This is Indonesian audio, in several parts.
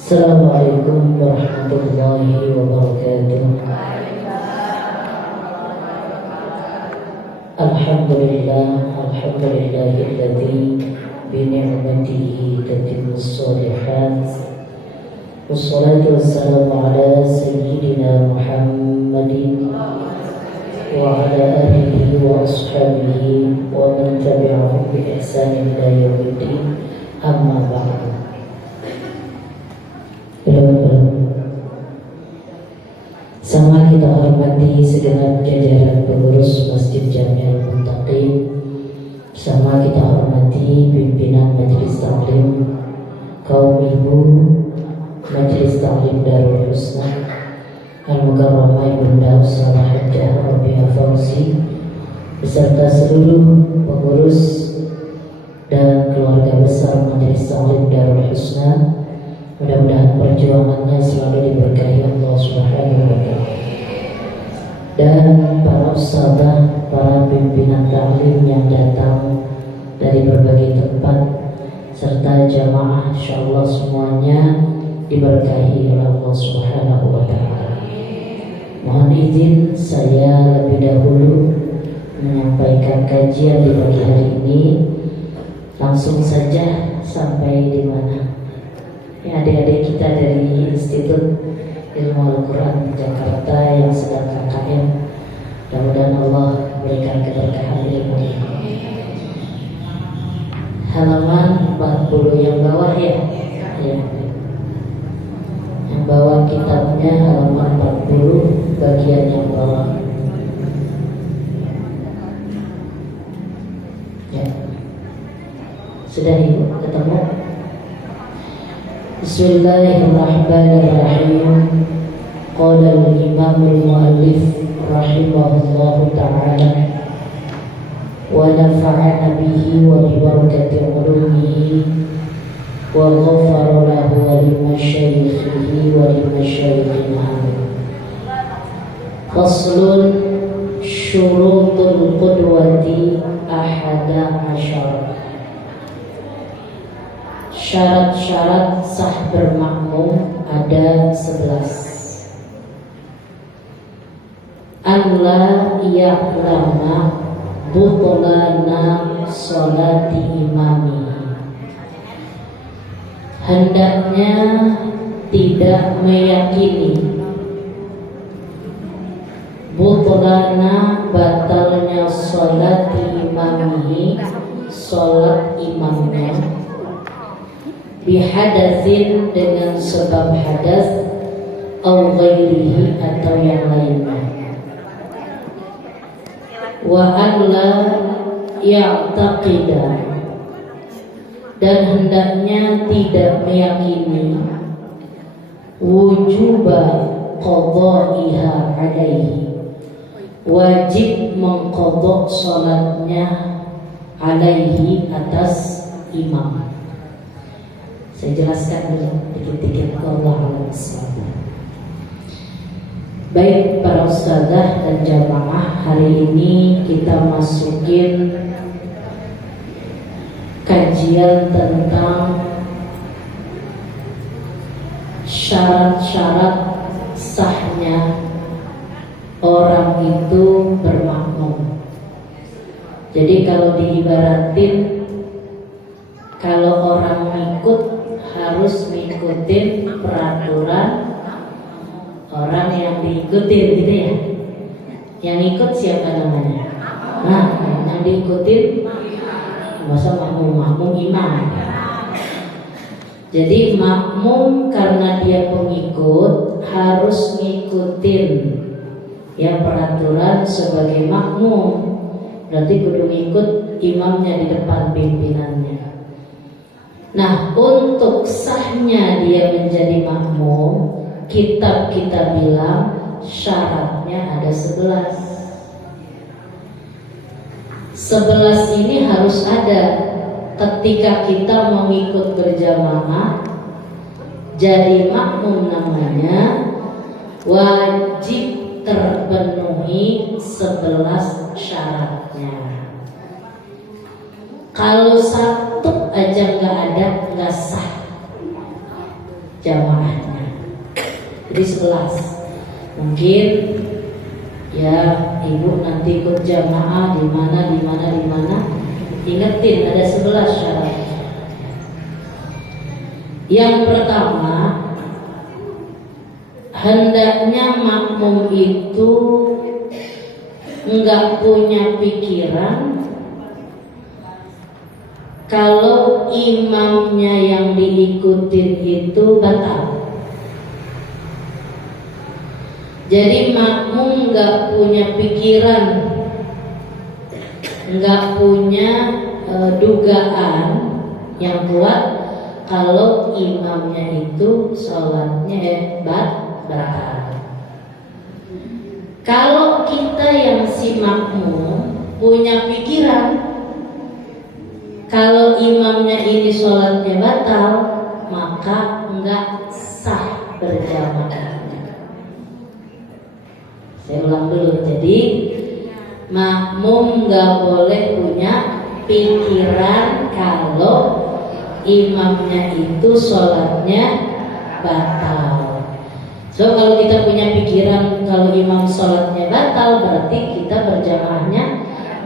Assalamualaikum warahmatullahi wabarakatuh. Alhamdulillahilladzi bi ni'matihi tatimmus shalihat. Wassalatu wassalamu ala sayyidina Muhammadin wa ala alihi wa ashabihi wa man tabi'ahum bi ihsanin ila yaumiddin. Amma ba'du. Sama kita hormati segenap jajaran pengurus Masjid Jami'ul Muttaqin. Sama kita hormati pimpinan Majelis Taklim, kaum ibu Majelis Taklim Darul Husna, Al-Mukarramah Ibunda Ussalah Hajjah Rabi'ah Fauzi, beserta seluruh pengurus dan keluarga besar Majelis Taklim Darul Husna. Mudah-mudahan perjuangannya selalu diberkahi Allah Subhanahu wa Ta'ala. Dan para ustadzah, para pimpinan taklim yang datang dari berbagai tempat, serta jamaah, insyaallah semuanya diberkahi oleh Allah Subhanahu wa Ta'ala. Mohon izin saya lebih dahulu menyampaikan kajian di pagi hari ini. Langsung saja sampai di mana? Ya, adik-adik kita dari Institut Ilmu Al-Quran Jakarta yang sedang KKN, mudah-mudahan Allah berikan keberkahan ilmu. Halaman 40 yang bawah ya. Yang bawah kitabnya halaman 40 bagian yang bawah. Ya. Sudah ibu ketemu? Bismillahirrahmanirrahim. Qala al-imam al-muallif rahimahullahu ta'ala wa nafa'ana bihi wa bi barakati ulumihi wa ghafara lahu wa li masyaikhihi wa li masyaikhina. Faslun syurutul qudwati ahada asyara. Syarat-syarat sah bermakmum ada 11. Allah ya'lama butlana sholati imami. Hendaknya tidak meyakini butlana batalnya sholati imamihi, sholat imamnya, bihadatsin dengan sebab hadas, au ghairihi atau yang lainnya. Wa alla ya'taqida, dan hendaknya tidak meyakini wujuba qadha'iha alaihi, wajib mengqadha salatnya alaihi atas imam. Saya jelaskan dulu dikit-dikit. Wallahu a'lam. Baik para ustadzah dan jamaah, hari ini kita masukin kajian tentang syarat-syarat sahnya orang itu bermakmum. Jadi kalau diibaratin, kalau orang ikut harus ngikutin peraturan orang yang diikutin, gitu ya. Yang ikut siapa namanya? Nah, yang diikutin masa makmum imam. Jadi makmum karena dia pengikut harus ngikutin ya peraturan sebagai makmum. Berarti kudu ngikut imamnya di depan pimpinannya. Nah, untuk sahnya dia menjadi makmum, kitab kita bilang syaratnya ada 11. 11 ini harus ada ketika kita mengikut berjamaah, jadi makmum namanya, wajib terpenuhi 11 syaratnya. Kalau satu aja nggak ada, nggak sah. jamaahnya. Jadi 11. Mungkin ya ibu nanti ikut jamaah di mana. Ingetin ada 11 syaratnya. Yang pertama, hendaknya makmum itu enggak punya pikiran kalau imamnya yang diikutin itu batal. Jadi makmum enggak punya pikiran, enggak punya dugaan yang kuat kalau imamnya itu sholatnya batal. Kalau kita yang si makmum punya pikiran kalau imamnya ini sholatnya batal, maka enggak sah berjamaah. Saya ulang dulu. Jadi makmum enggak boleh punya pikiran kalau imamnya itu sholatnya batal. So kalau kita punya pikiran kalau imam sholatnya batal, berarti kita berjamaahnya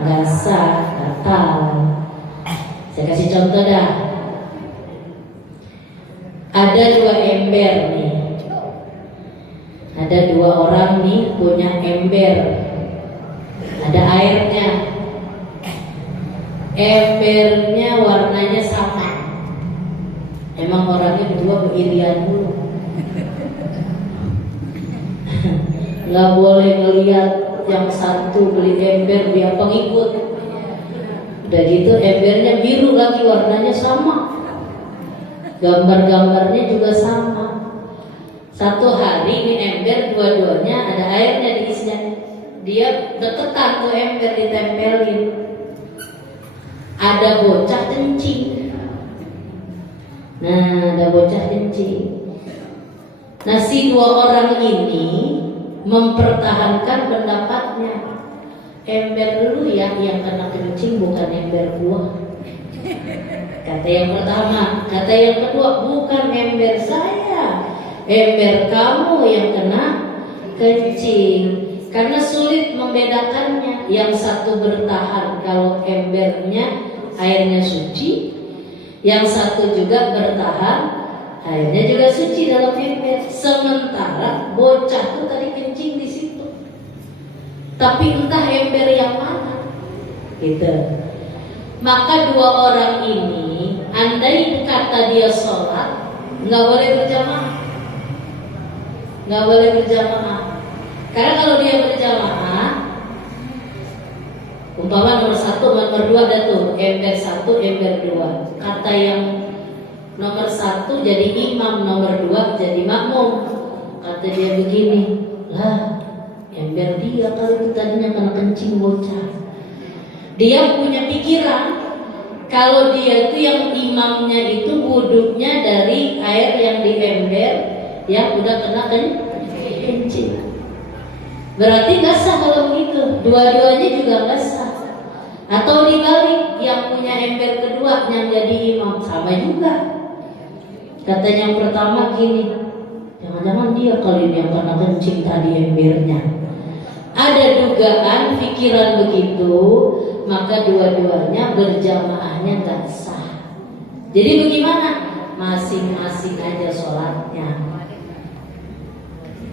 nggak sah, batal. Saya kasih contoh dah. Ada 2 ember nih. Ada 2 orang nih punya ember. Ada airnya. Embernya warnanya sama. Emang orangnya berdua beririan dulu. Nggak boleh ngelihat yang satu beli ember dia pengikut. Udah gitu embernya biru lagi, warnanya sama, gambarnya juga sama. Satu hari ini ember dua-duanya ada airnya diisinya, dia deketan tuh ember ditempelin. Ada bocah kencing. Nah, ada bocah kencing. Nah, si 2 orang ini mempertahankan pendapatnya. Ember dulu ya yang kena kencing, bukan ember gua. Kata yang pertama. Kata yang kedua, bukan ember saya, ember kamu yang kena kencing. Karena sulit membedakannya. Yang satu bertahan kalau embernya airnya suci, yang satu juga bertahan airnya juga suci dalam ember. Sementara bocah tuh tadi kencing di situ, tapi entah ember yang mana, gitu. Maka 2 orang ini, andai kata dia sholat, nggak boleh berjamaah, nggak boleh berjamaah. Karena kalau dia berjamaah, umpama nomor 1, nomor 2 ada tuh ember 1, ember 2. Kata yang nomor 1 jadi imam, nomor 2 jadi makmum. Kata dia begini, lah ember dia kalau tadinya kena kencing bocah. Dia punya pikiran kalau dia itu yang imamnya itu wuduknya dari air yang di ember yang udah kena kencing. Berarti gak sah kalau begitu. Dua-duanya juga gak sah. Atau dibalik, yang punya ember kedua yang jadi imam sama juga. Kata yang pertama gini, jangan-jangan dia kali ini yang kena kencing tadi embernya. Ada dugaan pikiran begitu, maka dua-duanya berjamaahnya gak sah. Jadi bagaimana? Masing-masing aja sholatnya.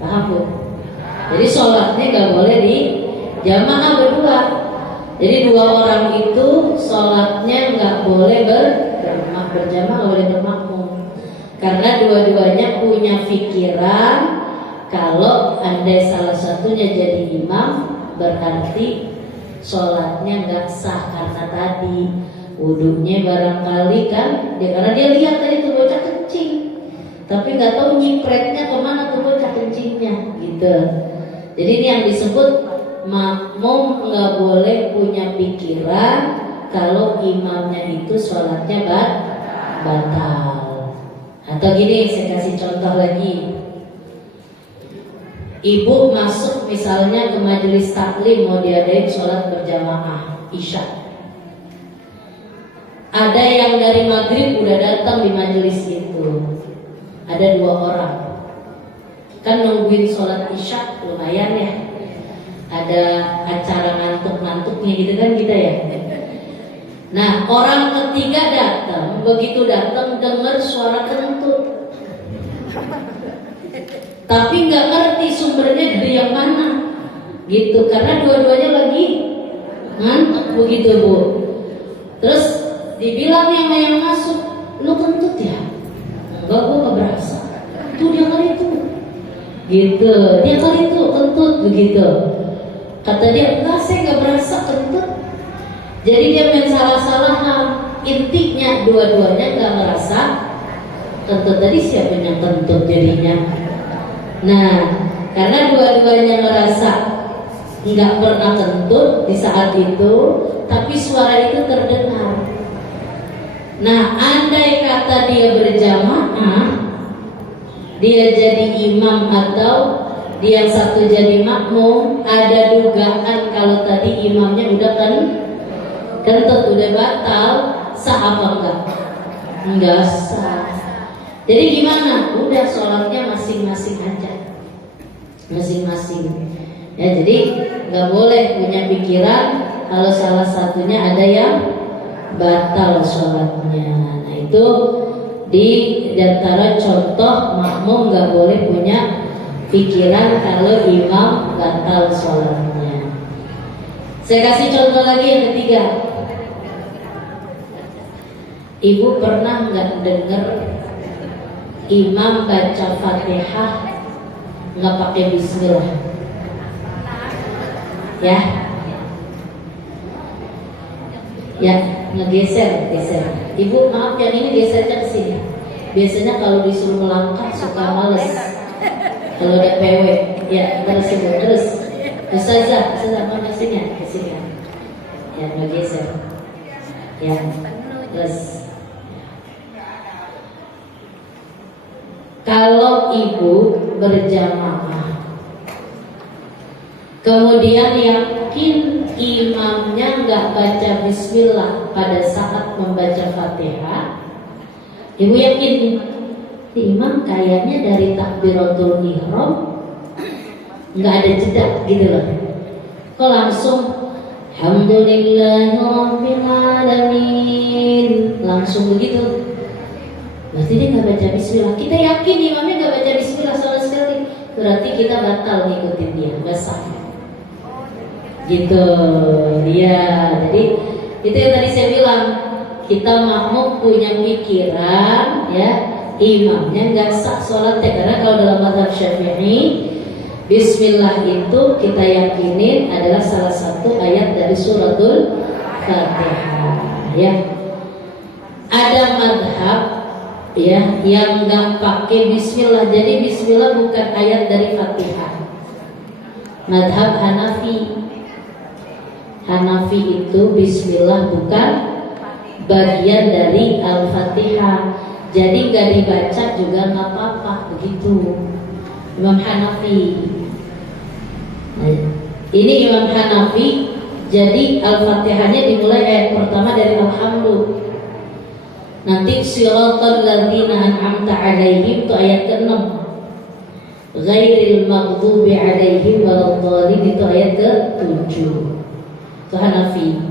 Paham bu? Jadi sholatnya gak boleh di jamaah berdua. Jadi 2 orang itu sholatnya gak boleh berjamaah, gak boleh bermakmum. Karena dua-duanya punya pikiran kalau andai salah satunya jadi imam, berarti sholatnya gak sah. Karena tadi wudhunya barangkali kan karena dia lihat tadi tuh bocah kencing, tapi gak tahu nyipretnya kemana tuh bocah kencingnya gitu. Jadi ini yang disebut makmum gak boleh punya pikiran kalau imamnya itu sholatnya batal. Atau gini, saya kasih contoh lagi. Ibu masuk misalnya ke majelis taklim, mau diadain sholat berjamaah Isya. Ada yang dari maghrib udah datang di majelis itu. ada 2 orang. Kan nungguin sholat isya lumayan ya. Ada acara ngantuk-ngantuknya gitu kan kita ya. Nah, orang ketiga datang, begitu datang dengar suara kentut. Tapi nggak ngerti sumbernya dari yang mana. Gitu, karena dua-duanya lagi ngantuk begitu Bu. Terus dibilang sama yang masuk, lu kentut ya? Enggak, gua nggak berasa. Tuh dia kali itu. Gitu, dia kali itu kentut begitu. Kata dia, enggak, saya nggak berasa kentut. Jadi dia main salah-salahan. Intinya dua-duanya nggak merasa kentut. Tadi siapa yang kentut jadinya? Nah, karena dua-duanya merasa nggak pernah kentut di saat itu, tapi suara itu terdengar. Nah, andai kata dia berjamaah, dia jadi imam atau dia yang satu jadi makmum, ada dugaan kalau tadi imamnya udah kentut, udah batal, sah apa enggak? Enggak sah. Jadi gimana? Udah sholatnya masing-masing aja, masing-masing. Ya, jadi nggak boleh punya pikiran kalau salah satunya ada yang batal sholatnya. Nah, itu di antara contoh makmum nggak boleh punya pikiran kalau imam batal sholatnya. Saya kasih contoh lagi yang ketiga. Ibu pernah nggak dengar imam baca Fatihah nggak pakai Bismillah? Ya, geser. Ibu maaf yang ini gesernya ke sini. Biasanya kalau disuruh melangkah suka males. Kalau ada PW, ya terus. Ustazah mau ke sini. Ya, geser. Ya, terus. Kalau ibu berjamaah, kemudian yakin imamnya nggak baca Bismillah pada saat membaca Fatihah, ibu yakin nih, imam kayaknya dari takbiratul ihram nggak ada jeda gitu loh. Kok langsung Alhamdulillahirabbil alamin, langsung begitu. Berarti dia nggak baca Bismillah. Kita yakin imamnya nggak baca Bismillah sama sekali. Berarti kita batal ngikutin dia, nggak sah. Gitu dia. Jadi itu yang tadi saya bilang, kita makmum punya pikiran ya, imamnya nggak sah sholatnya. Karena kalau dalam mazhab Syafi'i, Bismillah itu kita yakinin adalah salah satu ayat dari suratul Fatihah ya. Ada mazhab ya yang nggak pakai Bismillah, jadi Bismillah bukan ayat dari Fatihah. Mazhab Hanafi itu Bismillah bukan bagian dari Al-Fatihah, jadi nggak dibaca juga nggak apa-apa begitu. Imam Hanafi. Nah, ini Imam Hanafi, jadi Al-Fatihahnya dimulai ayat pertama dari Alhamdulillah. Nanti siratal ladzina an'amta 'alaihim itu ayat ke-6. Ghairil maghdubi 'alaihim waladdallin itu ayat ke-7. Itu Hanafi.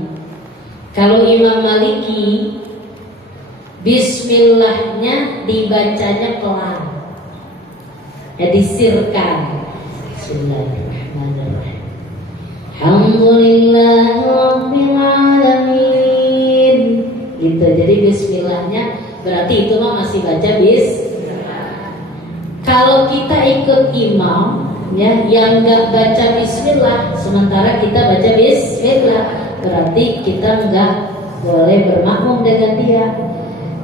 Kalau Imam Maliki, Bismillahnya dibacanya pelan, ya disirkan. Bismillahirrahmanirrahim. Alhamdulillahirabbil alamin. Gitu. Jadi Bismillahnya berarti itu mah masih baca Kalau kita ikut imam ya yang nggak baca Bismillah, sementara kita baca Bismillah, berarti kita nggak boleh bermakmum dengan dia.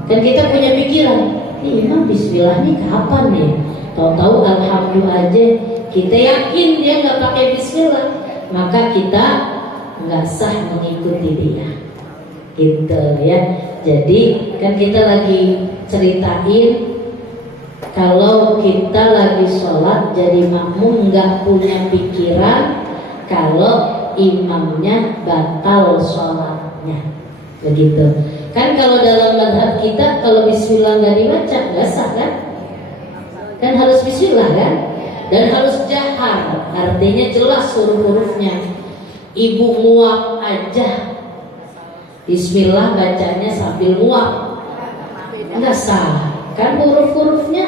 Dan kita punya pikiran, ini imam Bismillah ini kapan nih? Tahu-tahu Alhamdulillah aja, kita yakin dia nggak pakai Bismillah, maka kita nggak sah mengikuti dia. Gitu ya. Jadi kan kita lagi ceritain kalau kita lagi sholat jadi makmum nggak punya pikiran kalau imamnya batal sholatnya, begitu. Kan kalau dalam mazhab kita kalau Bismillah nggak dibaca nggak sah kan? Kan harus bismillah kan? Dan harus jahar, artinya jelas huruf-hurufnya. Ibu nguap aja, bismillah bacanya sambil nguap, enggak salah. Kan huruf-hurufnya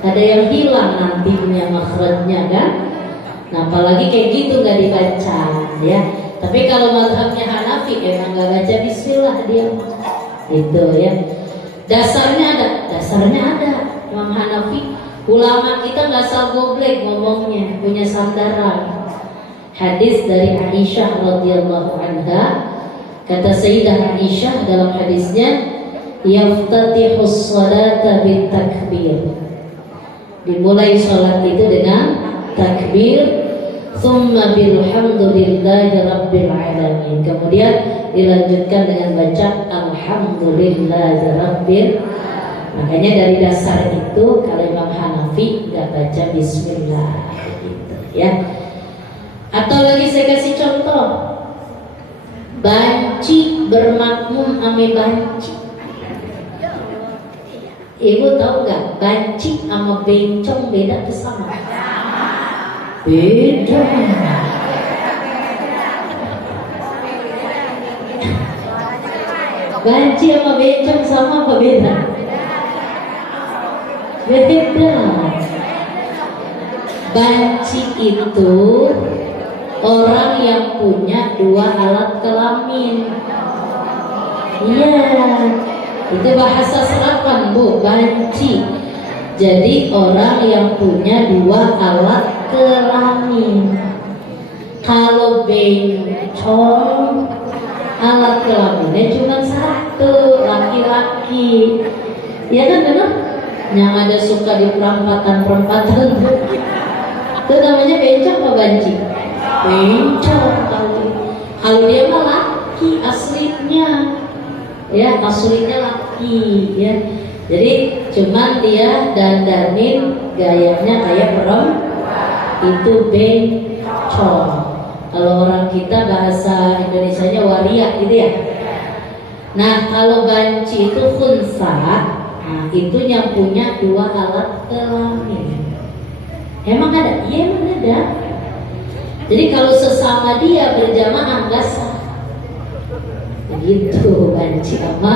ada yang hilang nantinya makhrajnya kan? Nah apalagi kayak gitu nggak dibaca ya. Tapi kalau mazhabnya Hanafi emang nggak baca bismillah dia, itu ya. Dasarnya ada. Imam Hanafi, ulama kita nggak asal goblek ngomongnya, punya sandaran. Hadis dari Aisyah radhiyallahu anha, kata Sayyidah Aisyah dalam hadisnya, yaftatihus salata bit takbir. Dimulai sholat itu dengan takbir, thumma bilhamdulillahi rabbil alamin. Kemudian dilanjutkan dengan baca alhamdulillahi rabbil. Makanya dari dasar itu kalau Imam Hanafi nggak baca bismillah gitu ya. Atau lagi saya kasih contoh, banci bermakmum ame banci. Ibu tahu nggak banci sama bencong beda tuh sama? Beda. Banci sama bencong sama apa beda? Beda. Banci itu orang yang punya dua alat kelamin. Iya, itu bahasa serapan Bu, banci. Jadi orang yang punya dua alat kelamin. Kalau bencong alat kelaminnya cuma satu, laki-laki. Ya kan benar? Yang ada suka di perempatan itu namanya bencong apa banci? Bencong. Kalau dia mah laki aslinya, ya aslinya laki ya. Jadi cuman dia dandanin gayanya kayak perempuan, itu bencong. Kalau orang kita bahasa Indonesianya waria gitu ya. Nah kalau banci itu khunsa, nah itu yang punya dua alat kelamin. Emang ada? Iya emang ada. Jadi kalau sesama dia berjamaah nggak sah. Begitu banci sama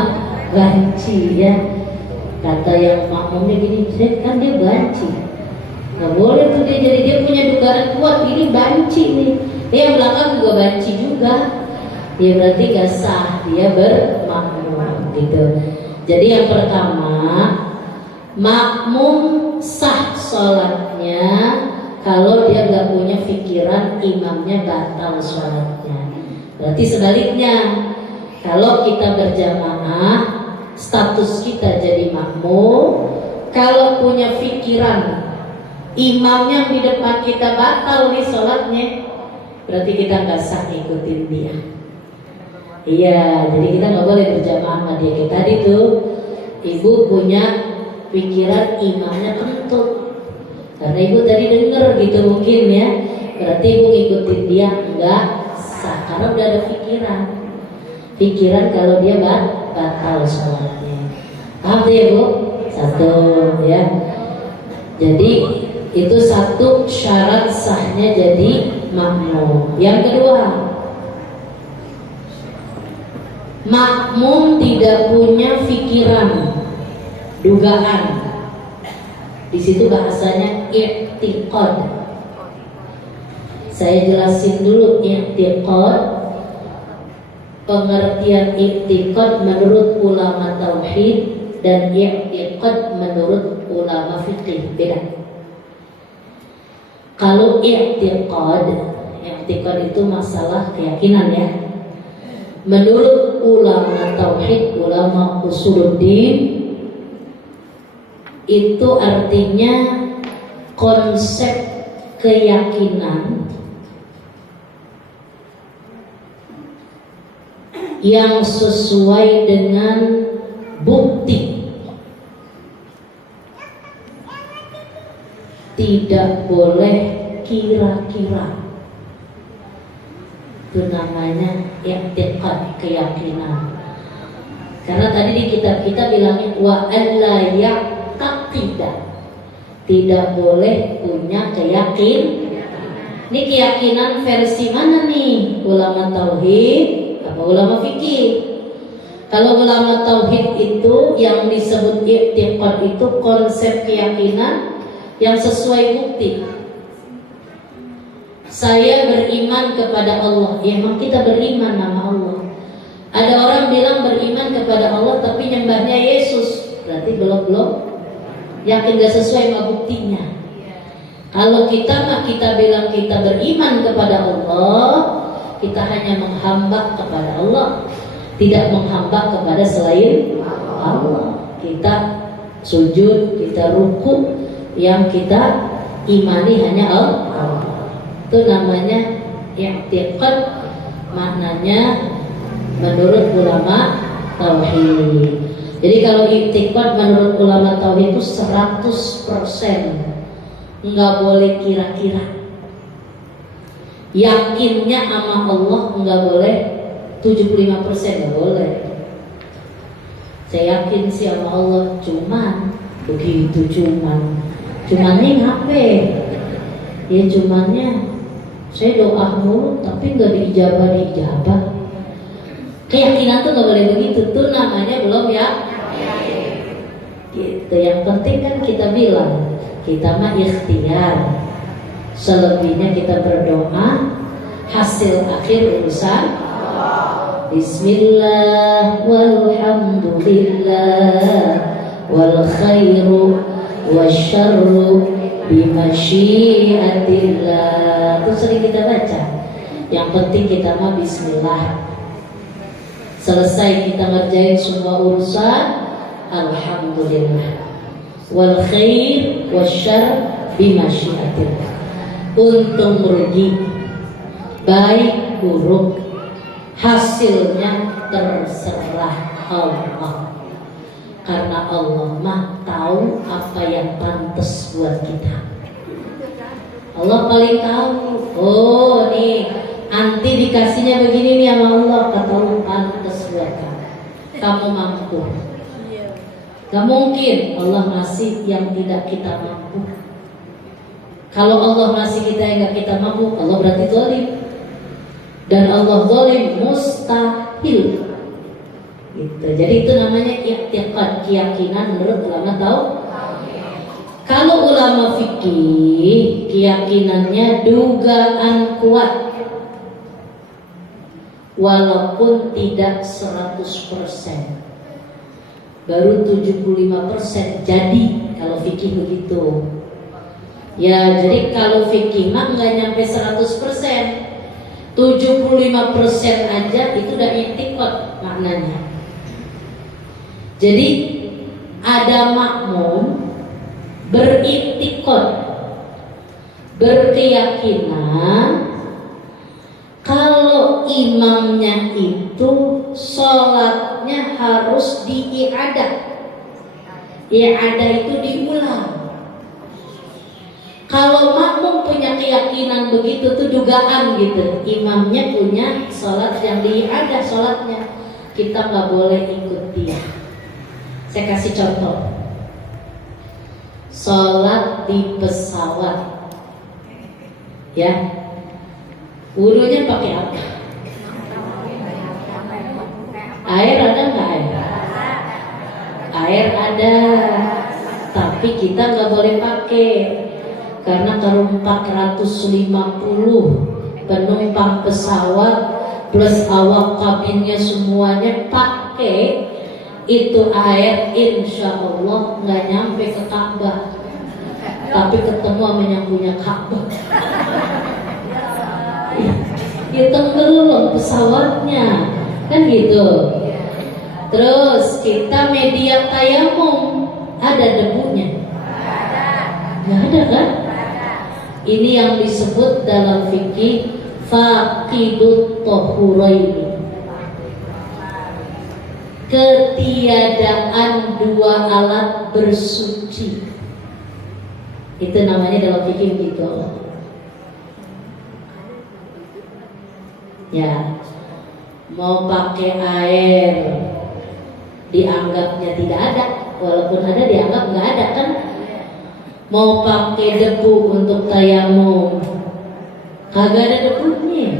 banci ya. Kata yang makmumnya gini, kan dia banci, nggak boleh tuh dia, jadi dia punya dugaan kuat ini banci nih. Dia yang belakang juga banci juga. Dia berarti gak sah, dia bermakmum gitu. Jadi yang pertama, makmum sah sholatnya kalau dia gak punya pikiran imamnya batal sholatnya. Berarti sebaliknya, kalau kita berjamaah, status kita jadi makmum. Kalau punya pikiran imamnya di depan kita batal nih sholatnya, berarti kita nggak sah ikutin dia. Iya, jadi kita nggak boleh berjamaah sama dia. Kayak tadi tuh, ibu punya pikiran imamnya kentut, karena ibu tadi denger gitu mungkin ya. Berarti ibu ngikutin dia nggak sah, karena udah ada pikiran kalau dia batal sholatnya. Paham tuh ya Bu? Satu ya. Jadi itu satu syarat sahnya jadi makmum. Yang kedua, makmum tidak punya pikiran, dugaan. Di situ bahasanya i'tiqad. Saya jelasin dulu i'tiqad. Pengertian i'tiqad menurut ulama tauhid dan i'tiqad menurut ulama fikih beda. Kalau i'tiqad itu masalah keyakinan ya. Menurut ulama tauhid, ulama usuluddin, itu artinya konsep keyakinan yang sesuai dengan bukti, tidak boleh kira-kira. Itu namanya i'tiqad, keyakinan. Karena tadi di kitab kita bilangnya wa alla ya'taqida, tidak boleh punya Ini keyakinan versi mana nih? Ulama tauhid apa ulama fikih? Kalau ulama tauhid itu yang disebut i'tiqad itu konsep keyakinan yang sesuai bukti. Saya beriman kepada Allah. Ya emang kita beriman nama Allah. Ada orang bilang beriman kepada Allah tapi nyembahnya Yesus. Berarti belum yakin gak sesuai sama buktinya. Kalau kita bilang kita beriman kepada Allah, kita hanya menghamba kepada Allah, tidak menghamba kepada selain Allah. Kita sujud, kita ruku, yang kita imani hanya Allah. Itu namanya i'tiqad, maknanya menurut ulama tauhid. Jadi kalau i'tiqad menurut ulama tauhid itu 100%. Enggak boleh kira-kira. Yakinnya sama Allah enggak boleh 75%, enggak boleh. Saya yakin sih sama Allah, cuman begitu cumannya ngapain? Ya cumannya saya doa mulu tapi enggak diijabah. Keyakinan tuh enggak boleh begitu, tuh namanya belum ya. Gitu. Yang penting kan kita bilang kita mah ikhtiar, selebihnya kita berdoa, hasil akhir urusan Bismillah walhamdulillah wal khairu wasyarru bimasyiatillah. Itu sering kita baca. Yang penting kita mah Bismillah. Selesai kita ngerjain semua urusan, alhamdulillah. Wal khair wasyarr bimasyiatillah. Untung rugi, baik buruk, hasilnya terserah Allah. Karena Allah mah tahu apa yang pantas buat kita. Allah paling tahu. Oh nih, anti dikasihnya begini nih sama Allah, kata Allah pantas buat kamu. Kamu mampu. Gak mungkin Allah ngasih yang tidak kita mampu. Kalau Allah ngasih kita yang gak kita mampu, Allah berarti zalim. Dan Allah zalim mustahil. Gitu. Jadi itu namanya i'tiqad, keyakinan menurut ulama tahu. Kalau ulama fikih, keyakinannya dugaan kuat, walaupun tidak 100%. Baru 75% jadi kalau fikih begitu. Ya jadi kalau fikih mah nggak nyampe 100%, 75% aja itu udah i'tiqad maknanya. Jadi ada makmum beriktikad, berkeyakinan kalau imamnya itu sholatnya harus diiadah. Iadah itu diulang. Kalau makmum punya keyakinan begitu tuh dugaan gitu, imamnya punya sholat yang diiadah sholatnya, kita nggak boleh ikut dia. Saya kasih contoh. Sholat di pesawat, ya, wudunya pakai apa? Air ada nggak air? Air ada, tapi kita nggak boleh pakai karena kalau 450 penumpang pesawat plus awak kabinnya semuanya pakai itu air, insya Allah nggak nyampe ke Ka'bah, tapi ketemu sama yang punya Ka'bah. Ya tenggelam pesawatnya, kan gitu. Terus kita media tayamum ada debunya? Nggak ada kan? Ini yang disebut dalam fikih faqidut tahuraini, ketiadaan dua alat bersuci. Itu namanya dalam fikih gitu. Ya, mau pakai air dianggapnya tidak ada, walaupun ada dianggap nggak ada kan. Mau pakai debu untuk tayamum, kagak ada debunya.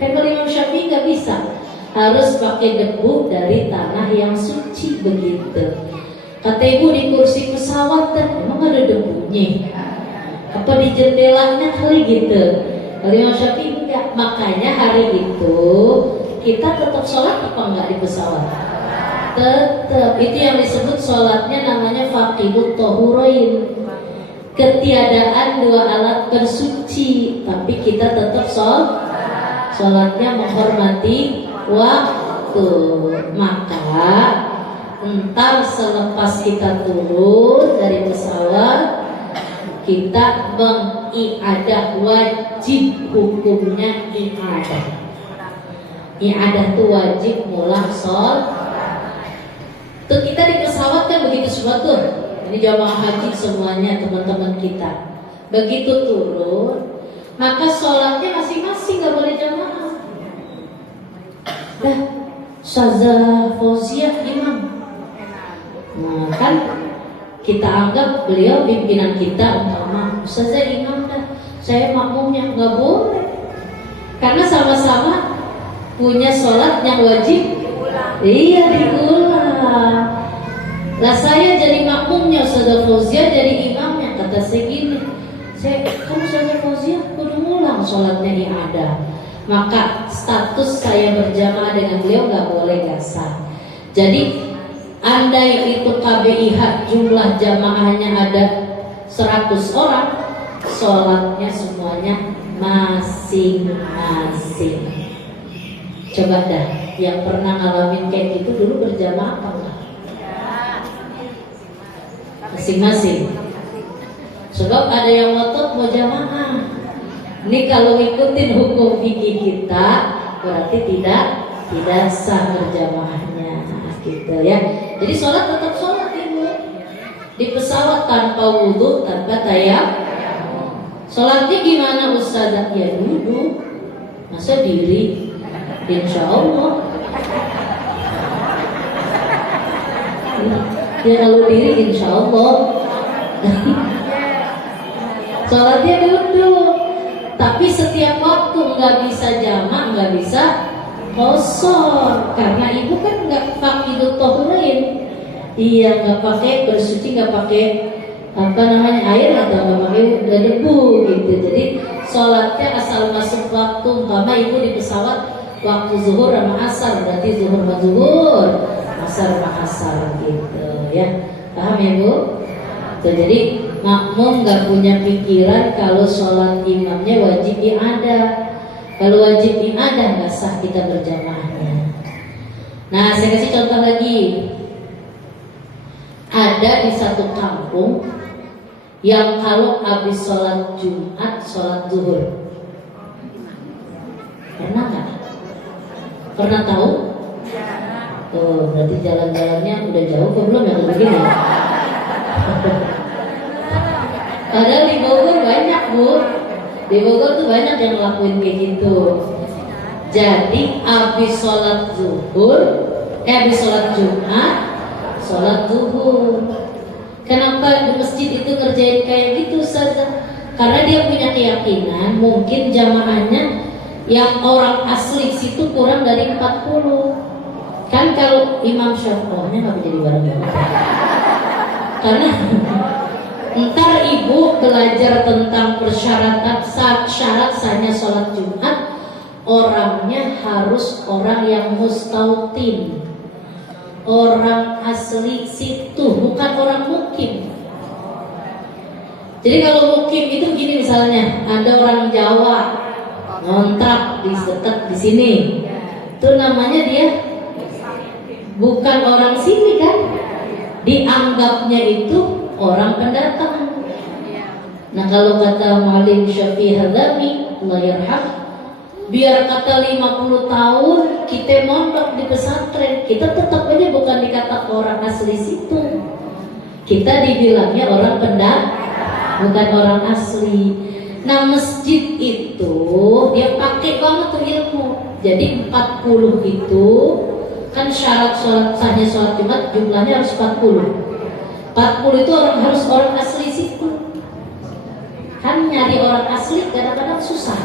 Kalau Imam Syafi'i nggak bisa, harus pakai debu dari tanah yang suci begitu. Kata ibu di kursi pesawat emang ada debunya? Apa di jendelanya kali gitu? Kalau Imam Syafi'i enggak, makanya hari itu kita tetap sholat apa enggak di pesawat? Tetap. Itu yang disebut sholatnya namanya faqidut tahurain. Ketiadaan dua alat bersuci, tapi kita tetap sholatnya menghormati waktu. Maka entar selepas kita turun dari pesawat, kita mengiadah, wajib hukumnya iadah. Iadah itu wajib mulang sholat. Tuh kita di pesawat kan begitu semua tuh. Ini jamaah haji semuanya teman-teman kita. Begitu turun, maka sholatnya masing-masing, gak boleh jamaah. Dah, Ustazah Fauzia imam. Nah kan kita anggap beliau pimpinan kita utama. Ustazah imam dah, saya makmumnya. Gak boleh, karena sama-sama punya sholat yang wajib. Iya, diulang. Lah saya jadi makmumnya, Ustazah Fauzia jadi imamnya. Kata saya gini, kamu Ustazah Fauzia kudu ngulang sholatnya yang ada. Maka status saya berjamaah dengan beliau gak boleh gak sah. Jadi andai itu KBIH jumlah jamaahnya ada 100 orang, sholatnya semuanya masing-masing. Coba dah, yang pernah ngalamin kayak gitu dulu berjamaah apa enggak? Masing-masing. Sebab ada yang ngotot mau jamaah. Ini kalau ngikutin hukum fikih kita berarti tidak sah berjamaahnya, gitu ya. Jadi sholat tetap sholat ibu. Di pesawat tanpa wudhu, tanpa tayamum. Sholatnya gimana Ustazah? Ya duduk. Masa diri? Insya Allah. Ya kalau diri insya Allah. Sholatnya duduk. Tapi setiap waktu nggak bisa jamak, nggak bisa kosor. Karena ibu kan nggak faqidut tahurain. Iya, nggak pakai bersuci, nggak pakai air atau nggak pakai debu gitu. Jadi sholatnya asal masuk waktu. Umpama ibu di pesawat waktu zuhur sama asar, berarti zuhur sama zuhur, asar sama asar gitu ya. Paham ya Bu? Tuh, jadi makmum nggak punya pikiran kalau sholat imamnya wajib iadah. Kalau wajib iadah nggak sah kita berjamaahnya. Nah, saya kasih contoh lagi. Ada di satu kampung yang kalau habis sholat Jumat, sholat zuhur. Pernah nggak? Pernah tahu? Oh, berarti jalan-jalannya udah jauh kok belum ya begini? Padahal di Bogor banyak Bu. Di Bogor tuh banyak yang ngelakuin kayak gitu. Jadi habis sholat zuhur, habis sholat Jumat, sholat zuhur. Kenapa di masjid itu ngerjain kayak gitu Ustazah? Karena dia punya keyakinan mungkin jamaahnya yang orang asli situ kurang dari 40. Kan kalau Imam Syafi'i nggak menjadi bareng-bareng. Karena ntar ibu belajar tentang persyaratan syarat sahnya sholat Jumat, orangnya harus orang yang mustautin, orang asli situ, bukan orang mukim. Jadi kalau mukim itu gini, misalnya ada orang Jawa ngontrak di sini, itu namanya dia bukan orang sini kan, dianggapnya itu orang pendatang. Nah kalau kata Mu'allim Syafi'i Hadzami Allah yarham, biar kata 50 tahun kita mondok di pesantren, kita tetap aja bukan dikata orang asli situ, kita dibilangnya orang pendatang, bukan orang asli. Nah masjid itu dia pakai banget tuh ilmu. Jadi 40 itu kan syarat sahnya sholat Jumat jumlahnya harus 40. 40 itu harus orang asli situ. hati orang asli kadang-kadang susah.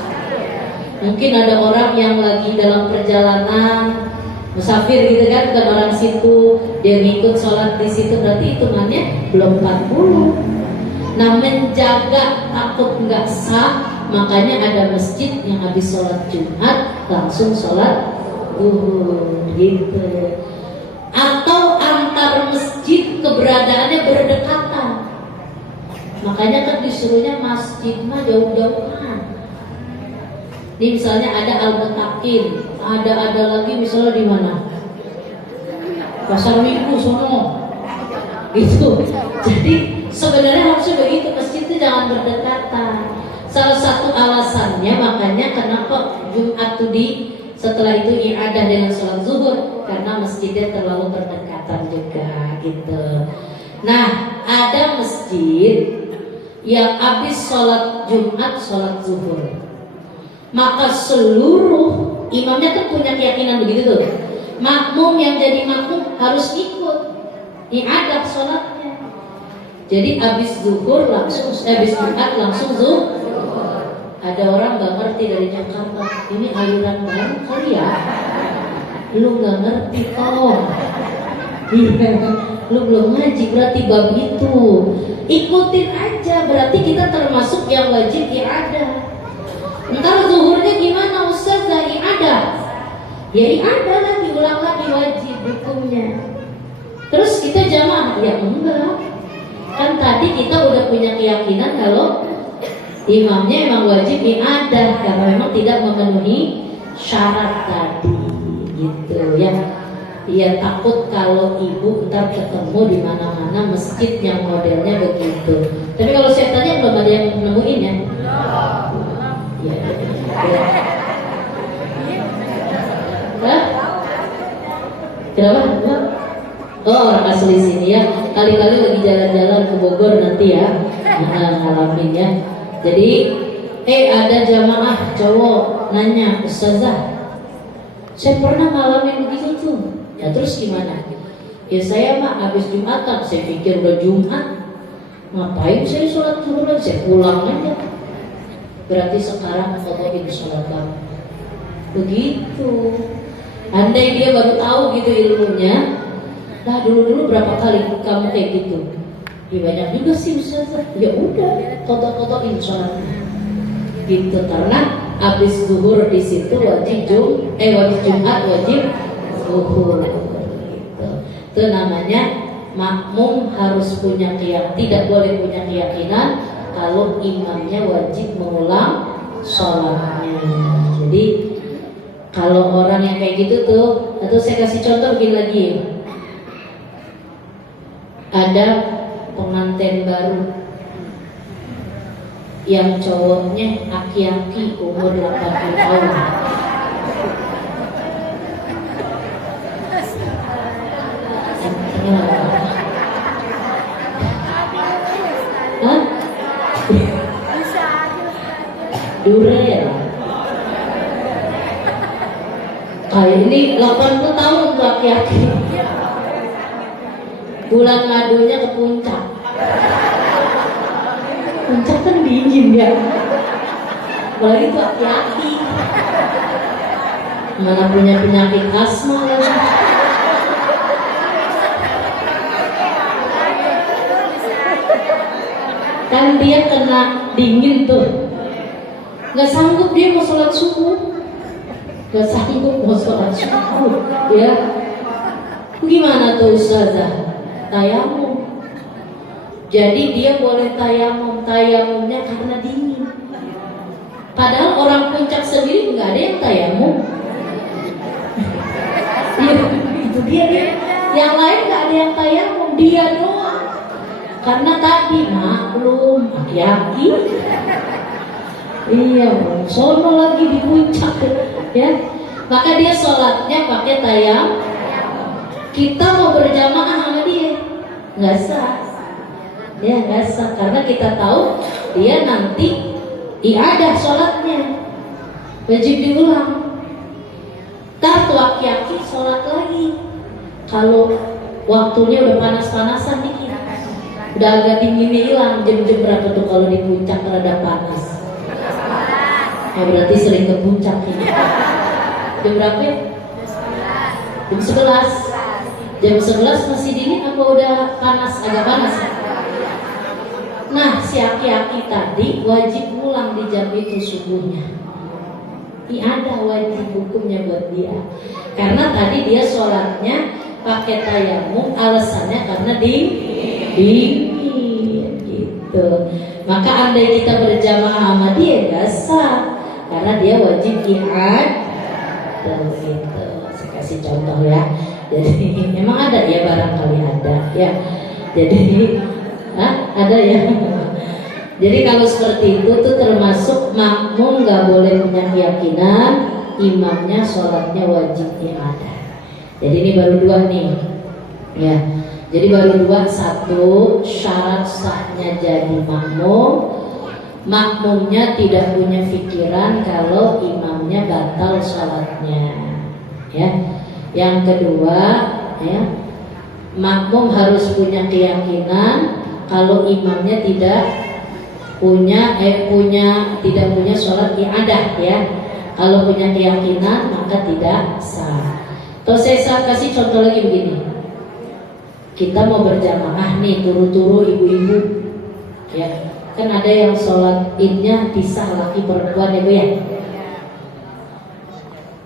Mungkin ada orang yang lagi dalam perjalanan musafir gitu kan, bukan orang situ, dia ngikut sholat di situ, berarti hitungannya belum 40. Nah, menjaga takut nggak sah, makanya ada masjid yang habis sholat Jumat langsung sholat zuhur gitu. Atau antar masjid keberadaannya berdekatan, makanya kan disuruhnya masjid mah jauh-jauhan. Ini misalnya ada Al-Mutakin, ada lagi misalnya di mana? Pasar Minggu sono. Gitu. Jadi sebenarnya harusnya begitu, masjid itu jangan berdekatan. Salah satu alasannya makanya kenapa Jumat itu setelah itu i'adah dengan sholat zuhur, karena masjidnya terlalu berdekatan juga gitu. Nah, ada masjid yang habis sholat Jumat sholat zuhur, maka seluruh imamnya kan punya keyakinan begitu tuh, makmum yang jadi makmum harus ikut i'adah sholatnya. Jadi habis zuhur langsung, habis Jumat langsung zuhur. Ada orang nggak ngerti dari Jakarta, ini aliran baru kali ya, lu nggak ngerti kok. Lu belum ngaji berarti bab itu, ikutin aja, berarti kita termasuk yang wajib i'adah. Ntar zuhurnya gimana Ustazah? I'adah ya i'adah lagi, ulang lagi, wajib hukumnya. Terus kita jamaah? Ya enggak, kan tadi kita udah punya keyakinan kalau imamnya emang wajib i'adah karena memang tidak memenuhi syarat tadi gitu ya. Ya takut kalau ibu ntar ketemu di mana-mana masjid yang modelnya begitu. Tapi kalau saya tanya belum ada yang nemuin ya. Ya. Hah? Kenapa? Oh, orang asli sini ya. Kali-kali lagi jalan-jalan ke Bogor nanti ya, ngalamin ya. Jadi, ada jamaah cowok nanya, Ustazah, saya pernah ngalamin begitu tuh. Ya terus gimana? Ya saya mah habis Jumatan, saya pikir udah Jumat, ngapain saya sholat zuhur, saya pulang aja. Berarti sekarang kodokin sholat bang. Begitu. Andai dia baru tahu gitu ilmunya, nah dulu berapa kali kamu kayak gitu? Ya banyak juga sih Ustazah. Ya udah, kodokin sholatnya. Gitu, karena habis zuhur di situ wajib Jumat wajib zuhur. Gitu. Itu namanya makmum harus punya keyakinan, tidak boleh punya keyakinan kalau imamnya wajib mengulang sholatnya. Jadi kalau orang yang kayak gitu tuh, atau saya kasih contoh begini lagi, ada pengantin baru yang cowoknya aki-aki umur 80 tahun. Hah? Duren. Kayak ini 80 tahun tuh aki-aki. Bulan madunya ke puncak. Puncak kan dingin ya. Apalagi tuh aki-aki. Mana punya penyakit asma lagi. Kan dia kena dingin tuh, nggak sanggup dia mau sholat subuh, nggak sanggup mau sholat subuh, ya. Gimana tuh Ustazah? Tayamum. Jadi dia boleh tayamumnya karena dingin. Padahal orang puncak sendiri nggak ada yang tayamum. Itu dia. Yang lain nggak ada yang tayamum, dia doang. Karena tadi maklum aki-aki, iya, sono lagi di puncak, ya. Maka dia sholatnya pakai tayamum. Kita mau berjamaah sama dia, nggak sah, ya nggak sah. Karena kita tahu dia nanti i'adah sholatnya, wajib diulang. Tapi aki-aki sholat lagi kalau waktunya udah panas-panasan dikit. Udah agak dinginnya hilang. Jam-jam berapa tuh kalau di puncak rada panas? Nah, berarti sering ke puncak ini. Jam berapa? Jam 11. Jam 11 masih dingin apa udah panas? Agak panas. Nah, si aki-aki tadi wajib pulang di jam itu subuhnya. Ini ada wajib hukumnya buat dia. Karena tadi dia sholatnya pakai tayamum, alasannya karena dingin gitu. Maka andai kita berjamaah sama dia nggak sah, karena dia wajib i'adah gitu. Saya kasih contoh ya. Jadi memang ada ya, barangkali ada ya. Jadi ada ya. Jadi kalau seperti itu tuh termasuk makmum nggak boleh punya keyakinan imamnya sholatnya wajib i'adah. Jadi ini baru dua nih, ya. Jadi baru dua. Satu, syarat sahnya jadi makmum, makmumnya tidak punya pikiran kalau imamnya batal sholatnya, ya. Yang kedua, ya, makmum harus punya keyakinan kalau imamnya tidak punya sholat i'adah, ya. Kalau punya keyakinan maka tidak sah. Terus saya kasih contoh lagi begini. Kita mau berjamaah nih, turu-turu ibu-ibu, ya. Kan ada yang sholat idnya pisah laki perempuan ya Bu ya.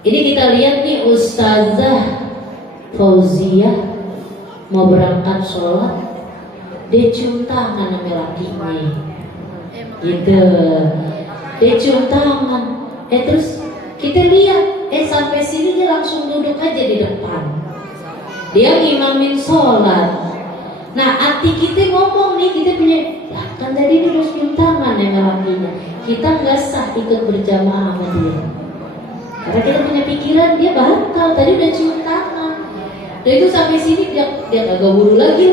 Ini kita lihat nih Ustazah Fauziah mau berangkat sholat, dia cium tangan sama lakinya, gitu. Dia cium tangan, terus kita lihat, sampai sini dia langsung duduk aja di depan. Dia ngimamin sholat. Nah, hati kita ngomong nih, kita punya, kan tadi dia udah cium tangan sama lakinya. Kita nggak sah ikut berjamaah sama dia. Karena kita punya pikiran dia batal, tadi udah cium tangan. Dan itu sampai sini dia agak wudhu lagi.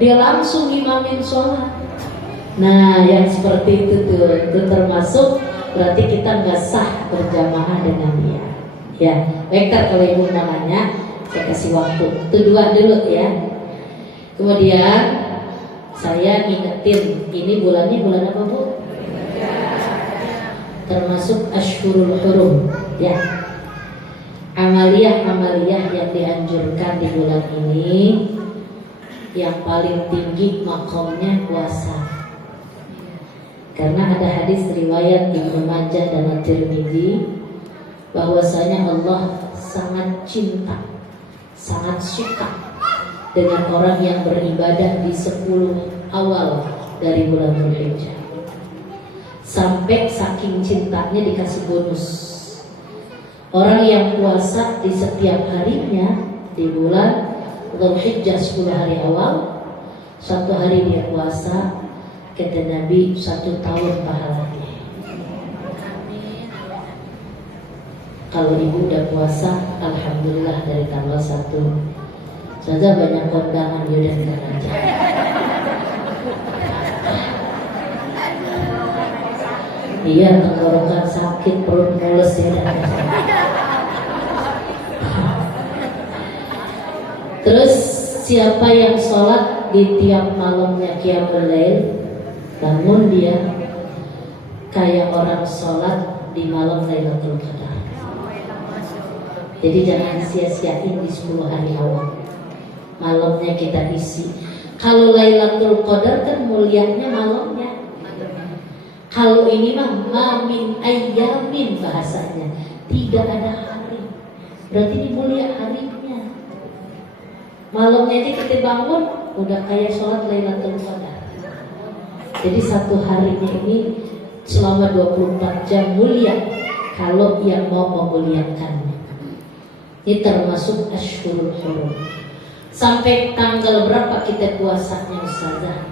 Dia langsung ngimamin sholat. Nah, yang seperti itu tuh, itu termasuk berarti kita nggak sah berjamaah dengan dia. Ya, baik. Kalau ibu mau nanya, saya kasih waktu. Itu dua dulu ya. Kemudian saya ngingetin, ini bulannya bulan apa Bu? Termasuk Ashhurul Hurum, ya. Amaliyah yang dianjurkan di bulan ini, yang paling tinggi makomnya puasa. Karena ada hadis riwayat Ibnu Majah dan At-Tirmidzi bahwasanya Allah sangat cinta, sangat suka dengan orang yang beribadah di 10 awal dari bulan Dzulhijjah. Sampai saking cintanya dikasih bonus. Orang yang puasa di setiap harinya di bulan Dzulhijjah 10 hari awal, satu hari dia puasa, kata Nabi 1 tahun pahalanya. Kalau ibu udah puasa, alhamdulillah dari tanggal 1 saja banyak kondangan, dia udah bilang aja. Iya, tenggorokan sakit, perut mules ya. Terus siapa yang sholat di tiap malamnya qiyamul lail, namun dia kayak orang sholat di malam Lailatul Qadar. Jadi jangan sia-siain di 10 hari awal. Malamnya kita isi. Kalau Lailatul Qadar kan mulianya malamnya. Kalau ini mah min ayyamin bahasanya, tidak ada hari. Berarti ini mulia harinya. Malamnya aja kita bangun udah kayak sholat Lailatul Qadar. Jadi satu harinya ini selama 24 jam mulia kalau yang mau memuliakannya. Ini termasuk Ashhurul Hurum. Sampai tanggal berapa kita puasanya Ustazah?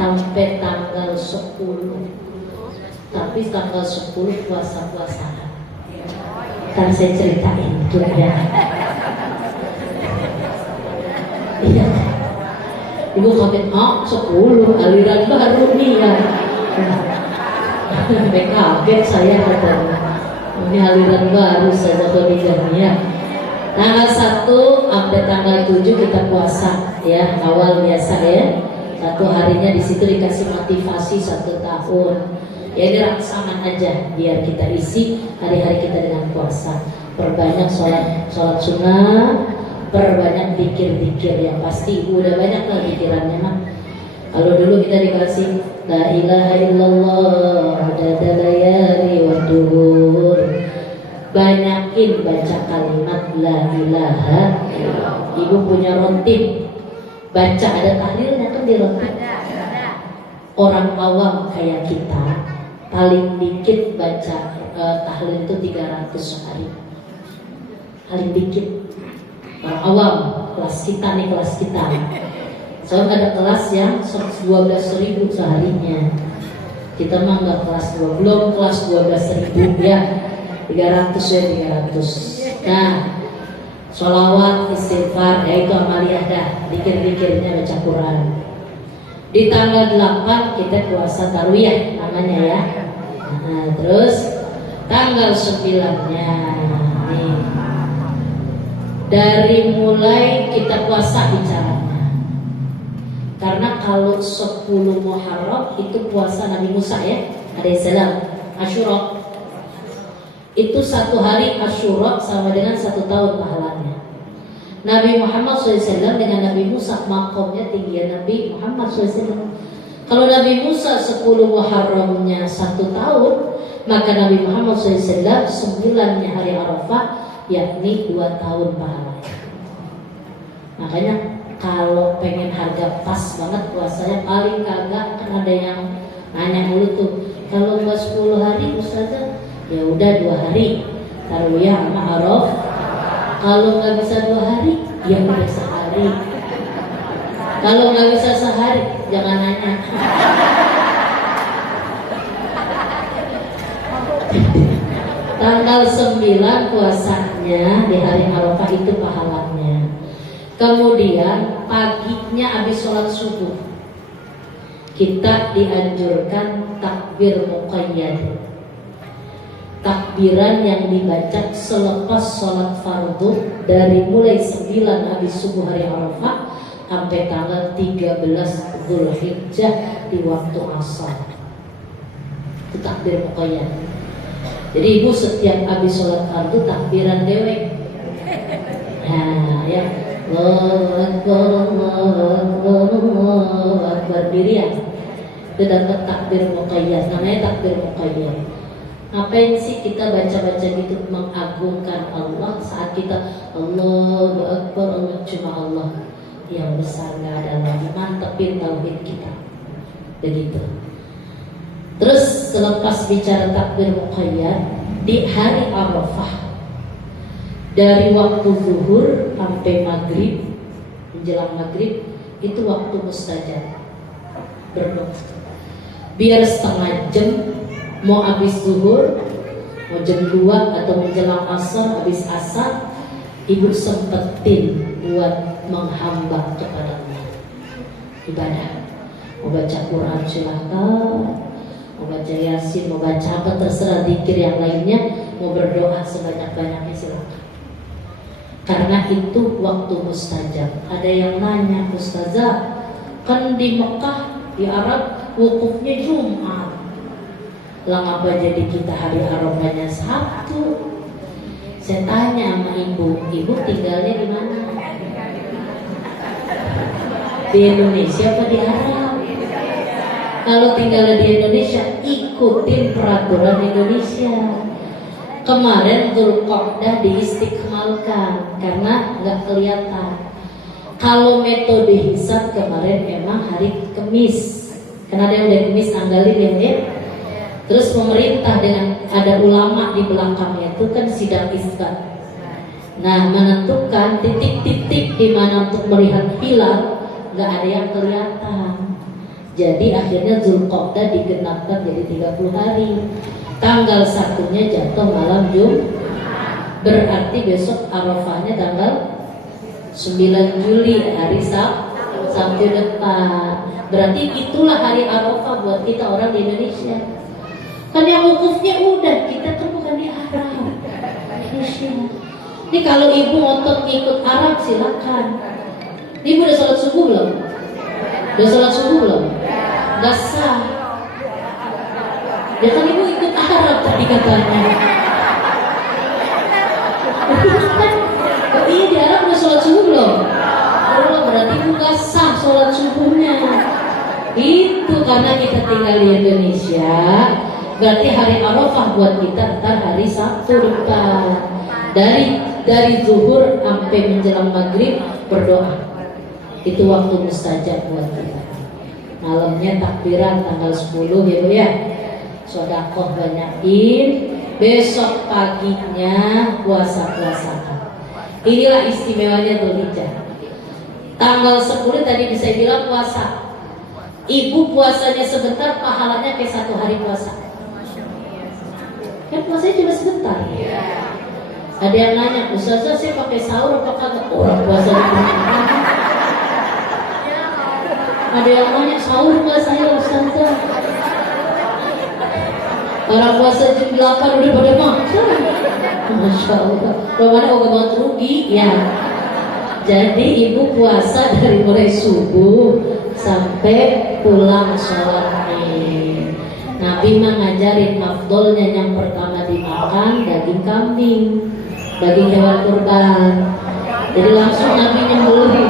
Sampai tanggal 10. Tapi tanggal 10 puasa-puasaan. Kan saya ceritain itu ya. Iya. Ibu kaget, 10 aliran baru nih ya. Kaget saya katanya. Ini aliran baru saja Khadijah ya. Tanggal 1 sampai tanggal 7 kita puasa ya, awal biasa ya. Satu harinya di situ dikasih motivasi 1 tahun. Ya ini rangsangan aja biar kita isi hari-hari kita dengan puasa. Perbanyak sholat sunnah, perbanyak pikir-pikir yang pasti. Ibu udah banyak lah pikirannya mah. Kalau dulu kita dikasih la ilaha illallah adada layali wa duhur, banyakin baca kalimat la ilaha. Ibu punya rotin baca, ada tahlilnya kan di rotin. Orang awam kayak kita paling dikit baca tahlil itu 300 sehari, paling dikit. Orang awam kelas kita nih, kelas kita. Soalnya ada kelas yang 12.000 seharinya. Kita mah nggak kelas 2, belum kelas 12.000 ya, 300 ya 300. Nah, sholawat, istighfar, ya itu amaliyah dah, dikir-dikirnya baca Quran. Di tanggal 8 kita puasa tarwiyah namanya ya. Nah, terus tanggal 9-nya nih, dari mulai kita puasa bicaranya. Karena kalau 10 Muharram itu puasa Nabi Musa ya, alaihissalam, Asyura. Itu 1 hari Asyura sama dengan 1 tahun pahalanya. Nabi Muhammad SAW dengan Nabi Musa makomnya tinggi ya, Nabi Muhammad SAW. Kalau Nabi Musa 10 Muharramnya 1 tahun, maka Nabi Muhammad SAW 9-nya hari Arafah, yakni 2 tahun pahalanya. Makanya kalau pengen harga pas banget puasanya, paling kagak kan ada yang nanya mulu tuh, kalau nggak 10 hari Ustazah, ya udah 2 hari tarwiyah sama Arafah. Kalau nggak bisa 2 hari, ya udah sehari. Kalau nggak bisa sehari, jangan nanya. Tanggal 9 puasanya di hari Arafah itu pahalanya. Kemudian paginya habis sholat subuh kita dianjurkan takbir muqayyad, takbiran yang dibaca selepas sholat fardu dari mulai 9 habis subuh hari Arafah sampai tanggal 13 Dzulhijjah di waktu asar. Itu takbir muqayyad. Jadi ibu setiap habis sholat fardu takbiran dewek. Nah ya, Allahu Akbar, Allahu Akbar, Allahu Akbar, dirian. Itu dapat takbir muqayyad, namanya takbir muqayyad. Ngapain sih kita baca-baca gitu mengagungkan Allah saat kita Allahu Akbar, Allah cuma Allah yang besar, nggak ada lagi, mantepin tauhid kita. Begitu. Terus selepas bicara takbir muqayyad di hari Arafah, dari waktu zuhur sampai maghrib, menjelang maghrib itu waktu mustajab berdoa. Biar setengah jam, mau habis zuhur, mau jam 2 atau menjelang asar, habis asar, ibu sempetin buat menghamba kepada Allah, ibadah. Mau baca Quran silahkan, mau baca Yasin, mau baca apa terserah, zikir yang lainnya, mau berdoa sebanyak-banyaknya silahkan. Karena itu waktu mustajab. Ada yang nanya, Ustazah, kan di Mekah, di Arab wukufnya Jumat, lah ngapa jadi kita hari Arafahnya Sabtu? Saya tanya sama ibu tinggalnya di mana? Di Indonesia apa di Arab? Kalau tinggal di Indonesia, ikutin peraturan Indonesia. Kemarin Dzulqa'dah diistiqmalkan karena nggak kelihatan. Kalau metode hisab kemarin memang hari Kamis, karena ada yang udah Kamis tanggalin ya. Terus pemerintah dengan ada ulama di belakangnya itu kan sidang isbat. Nah, menentukan titik-titik di mana untuk melihat hilal, nggak ada yang kelihatan. Jadi akhirnya Dzulqa'dah digenapkan jadi 30 hari. Tanggal 1-nya jatuh malam Jumat. Berarti besok Arafahnya tanggal 9 Juli, hari Sabtu depan. Berarti itulah hari Arafah buat kita orang di Indonesia. Kan yang wukufnya udah, kita tuh bukan di Arab, Indonesia. Ini kalau ibu ngotot ikut Arab silakan. Ibu udah sholat subuh belum? Udah sholat subuh belum? Gak sah. Ya kan ibu ikut Arab tadi katanya. Oh iya, di Arab udah sholat subuh belum? Oh, berarti ibu gak sah sholat subuhnya. Itu karena kita tinggal di Indonesia. Berarti hari Arafah buat kita ntar hari Sabtu depan. Dari zuhur sampai menjelang maghrib berdoa. Itu waktu mustajab buat kita. Malamnya takbiran tanggal 10 ya Bu ya. Sedekah banyakin. Besok paginya puasa-puasakan. Inilah istimewanya Dzulhijjah. Tanggal 10 tadi bisa bilang puasa. Ibu puasanya sebentar, pahalanya kayak 1 hari puasa. Kan puasanya cuma sebentar. Ada yang nanya, Ustazah saya pakai sahur apa kagak? Orang puasa di rumah. Ada yang nanya, sahur nggak saya Ustazah? Orang puasa jam 8 udah pada makan. Masya Allah. Bagaimana orang rugi ya. Jadi ibu puasa dari mulai subuh sampai pulang sholat Id. Nabi mah ngajarin afdolnya yang pertama dimakan daging kambing, daging hewan kurban. Jadi langsung Nabi nyembelih.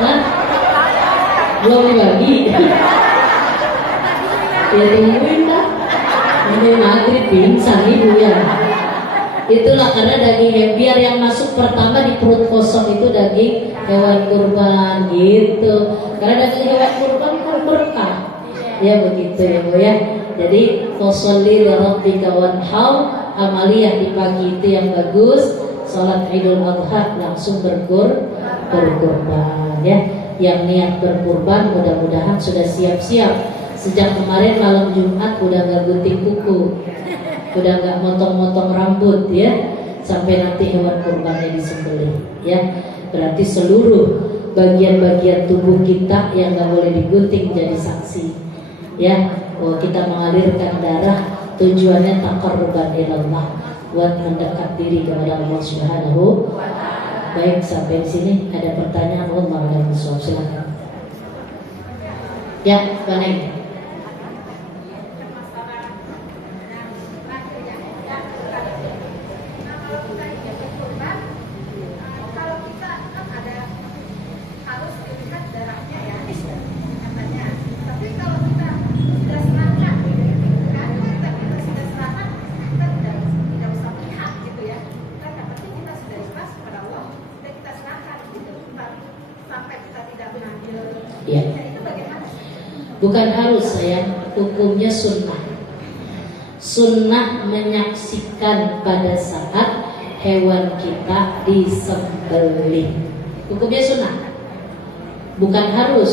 Nah, belum dibagi. Ya tungguin dah. Ini maghrib pingsan ibu ya. Itulah karena daging biar yang masuk pertama di perut kosong itu daging hewan kurban gitu. Karena daging hewan kurban kan berkah. Ya begitu ya Bu ya. Jadi fasholli li rabbika wanhar, amaliyah di pagi itu yang bagus. Salat Idul Adha langsung berkurban ya. Yang niat berkurban mudah-mudahan sudah siap-siap. Sejak kemarin malam Jumat udah gak gunting kuku, udah gak motong-motong rambut ya, sampai nanti hewan kurbannya disembelih ya. Berarti seluruh bagian-bagian tubuh kita yang gak boleh digunting jadi saksi ya. Bahwa kita mengalirkan darah tujuannya taqarruban ilallah, buat mendekat diri kepada Allah Subhanahu. Baik, sampai di sini ada pertanyaan. Allah silakan ya, Bang. Ya. Bukan harus sayang, hukumnya sunnah. Sunnah menyaksikan pada saat hewan kita disembelih. Hukumnya sunnah. Bukan harus.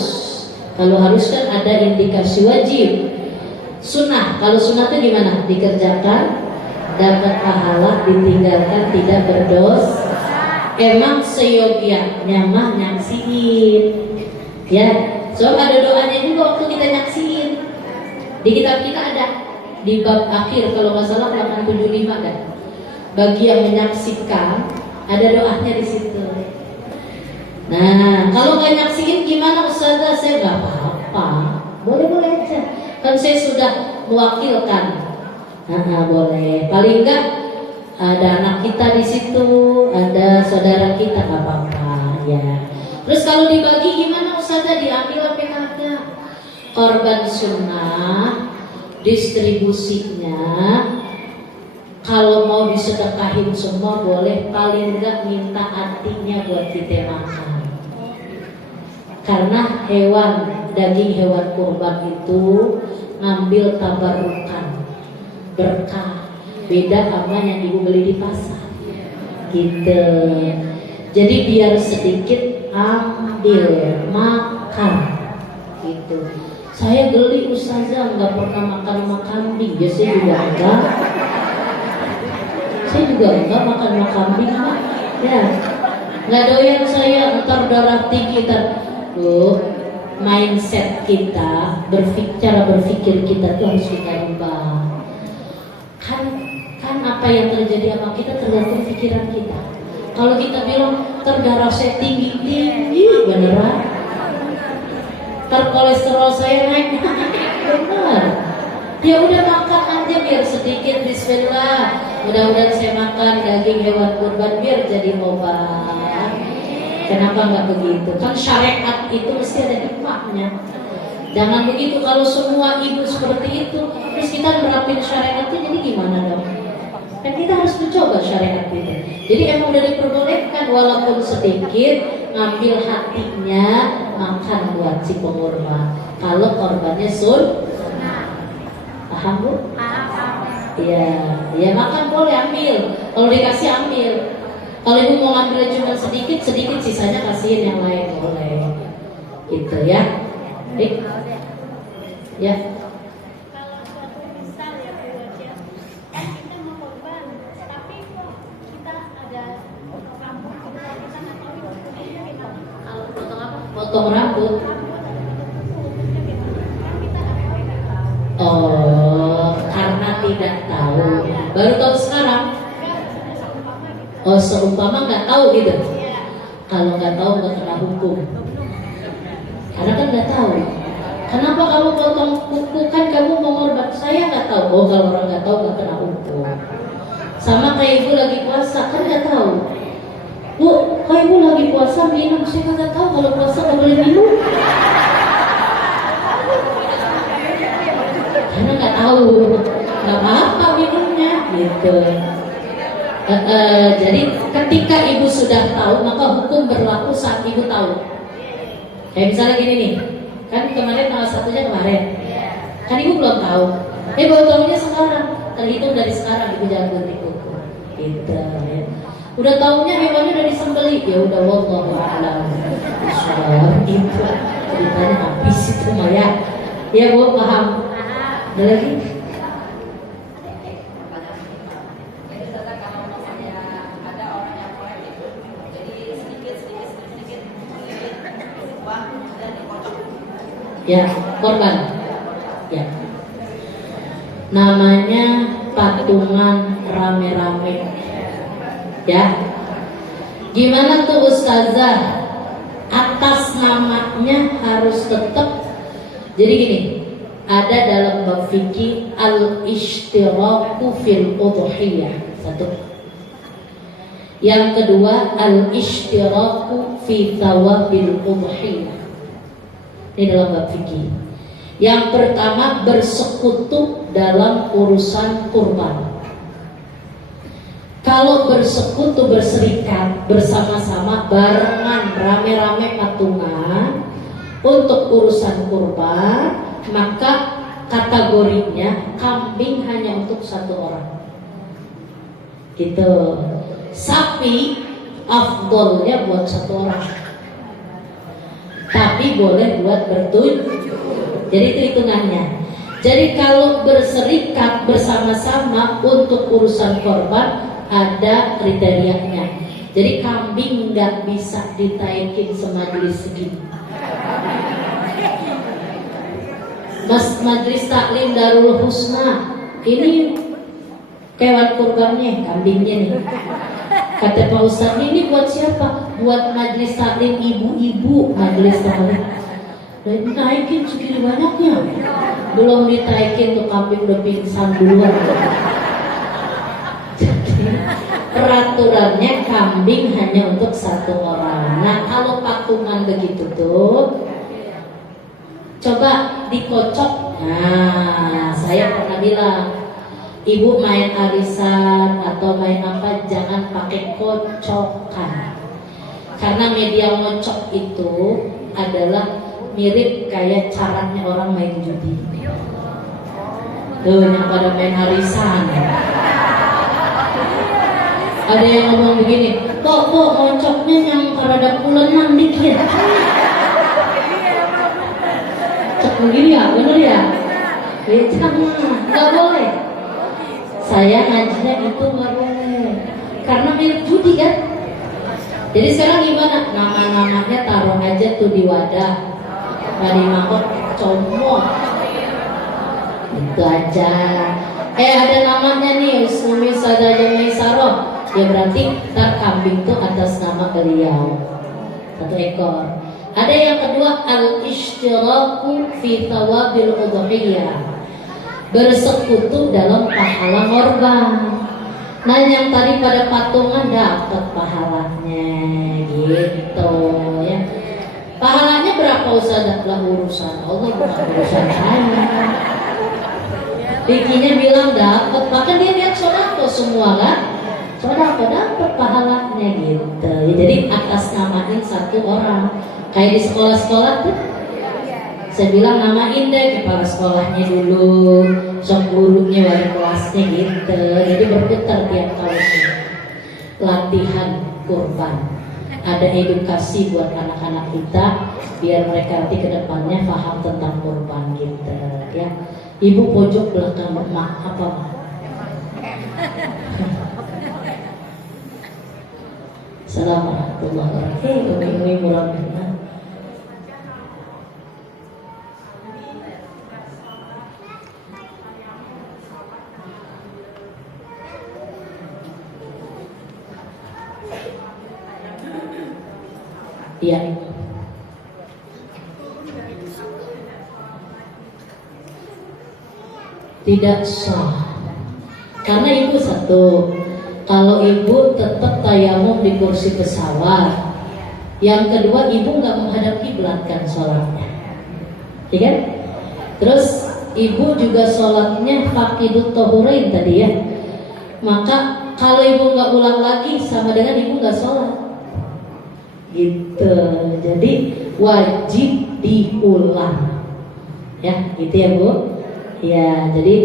Kalau harus kan ada indikasi wajib. Sunnah, kalau sunnah itu gimana? Dikerjakan, dapat pahala, ditinggalkan, tidak berdosa. Emang seyogianya mah nyaksiin. Ya, soalnya ada doanya juga waktu kita nyaksiin. Di kitab kita ada di bab akhir kalau nggak salah 875 kan. Bagi yang menyaksikan ada doanya di situ. Nah, kalau nggak nyaksiin gimana Ustazah? Saya nggak apa-apa, boleh-boleh aja. Kan saya sudah mewakilkan. Nah, boleh. Paling nggak ada anak kita di situ, ada saudara kita, nggak apa-apa ya. Terus kalau dibagi gimana Ustazah? Diambil apa kagak? Korban sunnah distribusinya kalau mau disedekahin semua boleh, paling enggak minta artinya buat kita makan. Karena hewan, daging hewan kurban itu ngambil tabarukan, berkah, beda sama yang ibu beli di pasar gitu. Jadi biar sedikit ambil makan gitu. Saya geli Ustazah, nggak pernah makan sama kambing. Ya saya juga enggak. Saya juga enggak makan sama kambing Pak. Ya, nggak doyan saya. Ntar darah tinggi tuh. Mindset kita, cara berpikir kita tuh harus kita ubah. Kan apa yang terjadi sama kita tergantung pikiran kita. Kalau kita bilang darah saya tinggi, beneran. Kolesterol saya naik, bener. Ya udah makan aja biar sedikit, bismillah. Mudah-mudahan saya makan daging hewan kurban biar jadi obat. Kenapa nggak begitu? Kan syariat itu mesti ada hikmahnya. Jangan begitu, kalau semua ibu seperti itu, terus kita nerapin syariat itu jadi gimana dong? Kan kita harus mencoba syariat itu. Jadi emang udah diperbolehkan walaupun sedikit, ngambil hatinya, makan buat si pengurma. Kalau korbannya paham bu? Iya, ya makan boleh ambil. Kalau dikasih ambil. Kalau ibu mau ngambil cuma sedikit, sisanya kasihin yang lain boleh. Gitu ya. Baik. Ya. Kalau suatu misal ya Bu Aja, kan kita mau korban, tapi kok kita ada rambut kita nggak tahu itu hukumnya gimana? Kalau potong apa? Potong rambut. Oh, karena tidak tahu. Baru tahu sekarang. Oh, seumpama nggak tahu gitu. Kalau nggak tahu nggak kena hukum. Karena kan nggak tahu. Kenapa kamu potong kuku? Kan kamu mengorban. Saya nggak tahu. Oh, kalau orang nggak tahu nggak kena hukum. Sama kayak ibu lagi puasa kan nggak tahu. Bu, kayak ibu lagi puasa minum. Saya nggak tahu kalau puasa nggak boleh minum. Karena nggak tahu. Nggak apa-apa minumnya, gitu. Jadi ketika ibu sudah tahu, maka hukum berlaku saat ibu tahu. Kayak misalnya gini nih. Kan kemarin tanggal 1-nya kemarin. Kan ibu belum tahu. Baru tahunya sekarang. Terhitung dari sekarang ibu jangan gunting kuku. Gitu ya. Udah tahunya hewannya udah disembelih. Ya udah wallahu a'lam. Insyaallah gitu. Ceritanya habis itu Maya. Ya Bu paham. Ada lagi? Ya, korban. Ya. Namanya patungan rame-rame. Ya. Gimana tuh Ustazah? Atas namanya harus tetap. Jadi gini, ada dalam bab fikih al-ishtiraku fil udhiyah. Satu. Yang kedua al-ishtiraku fi thawabil udhiyah. Ini dalam bab fikih. Yang pertama bersekutu dalam urusan kurban. Kalau bersekutu berserikat bersama-sama barengan rame-rame patungan untuk urusan kurban, maka kategorinya kambing hanya untuk satu orang. Gitu. Sapi afdolnya buat satu orang. Tapi boleh buat bertujuh. Jadi itu hitungannya. Jadi kalau berserikat bersama-sama untuk urusan korban ada kriterianya. Jadi kambing nggak bisa ditaikin semajelis segini. Majelis taklim Darul Husna ini hewan kurbannya kambingnya nih. Kata Pak Ustadz, ini buat siapa? Buat majelis taklim ibu-ibu majelis taklim. Dan naikin segini banyaknya. Belum ditaikin tuh kambing udah pingsan duluan. Jadi peraturannya kambing hanya untuk satu orang. Nah kalau patungan begitu tuh, coba dikocok. Nah saya pernah bilang, ibu main arisan atau main apa jangan pakai kocokan. Karena media ngocok itu adalah mirip kayak caranya orang main judi. Tuh yang pada main arisan. Ada yang ngomong begini, kok ngocoknya yang rada pulenan dikit. Cek begini ya, bener ya? Jangan, nggak boleh. Saya ngajinya itu nggak boleh, karena mirip judi kan. Jadi sekarang gimana? Nama-namanya taruh aja tuh di wadah. Nggak dimangkok, comot. Itu aja. Ada namanya nih, misal saja Maisarah, ya berarti ntar kambing itu atas nama beliau 1 ekor. Ada yang kedua al-ishtiraku fi thawabil udhiyah, bersekutu dalam pahala korban. Nah yang tadi pada patungan dapat pahalanya gitu ya. Pahalanya berapa Ustaz? Lah urusan Allah, bukan urusan saya. Bikinnya bilang dapat, bahkan dia lihat sodako semua kan, sodako dapat pahalanya gitu. Jadi atas namain 1 orang. Kayak di sekolah-sekolah tuh, saya bilang namain deh kepala sekolahnya dulu, sok gurunya, wali kelasnya gitu. Jadi berputar tiap tahunnya. Latihan kurban, ada edukasi buat anak-anak kita biar mereka nanti kedepannya paham tentang kurban gitu ya. Ibu pojok belakang mak apa? Assalamualaikum warahmatullahi wabarakatuh. Ya. Tidak sah. Karena ibu satu, kalau ibu tetap tayamum di kursi pesawat. Yang kedua, ibu nggak menghadap kiblat kan sholatnya, ya kan? Terus ibu juga sholatnya faqidut tahurain tadi ya. Maka kalau ibu nggak ulang lagi sama dengan ibu nggak sholat. Gitu, jadi wajib diulang ya, gitu ya Bu ya. Jadi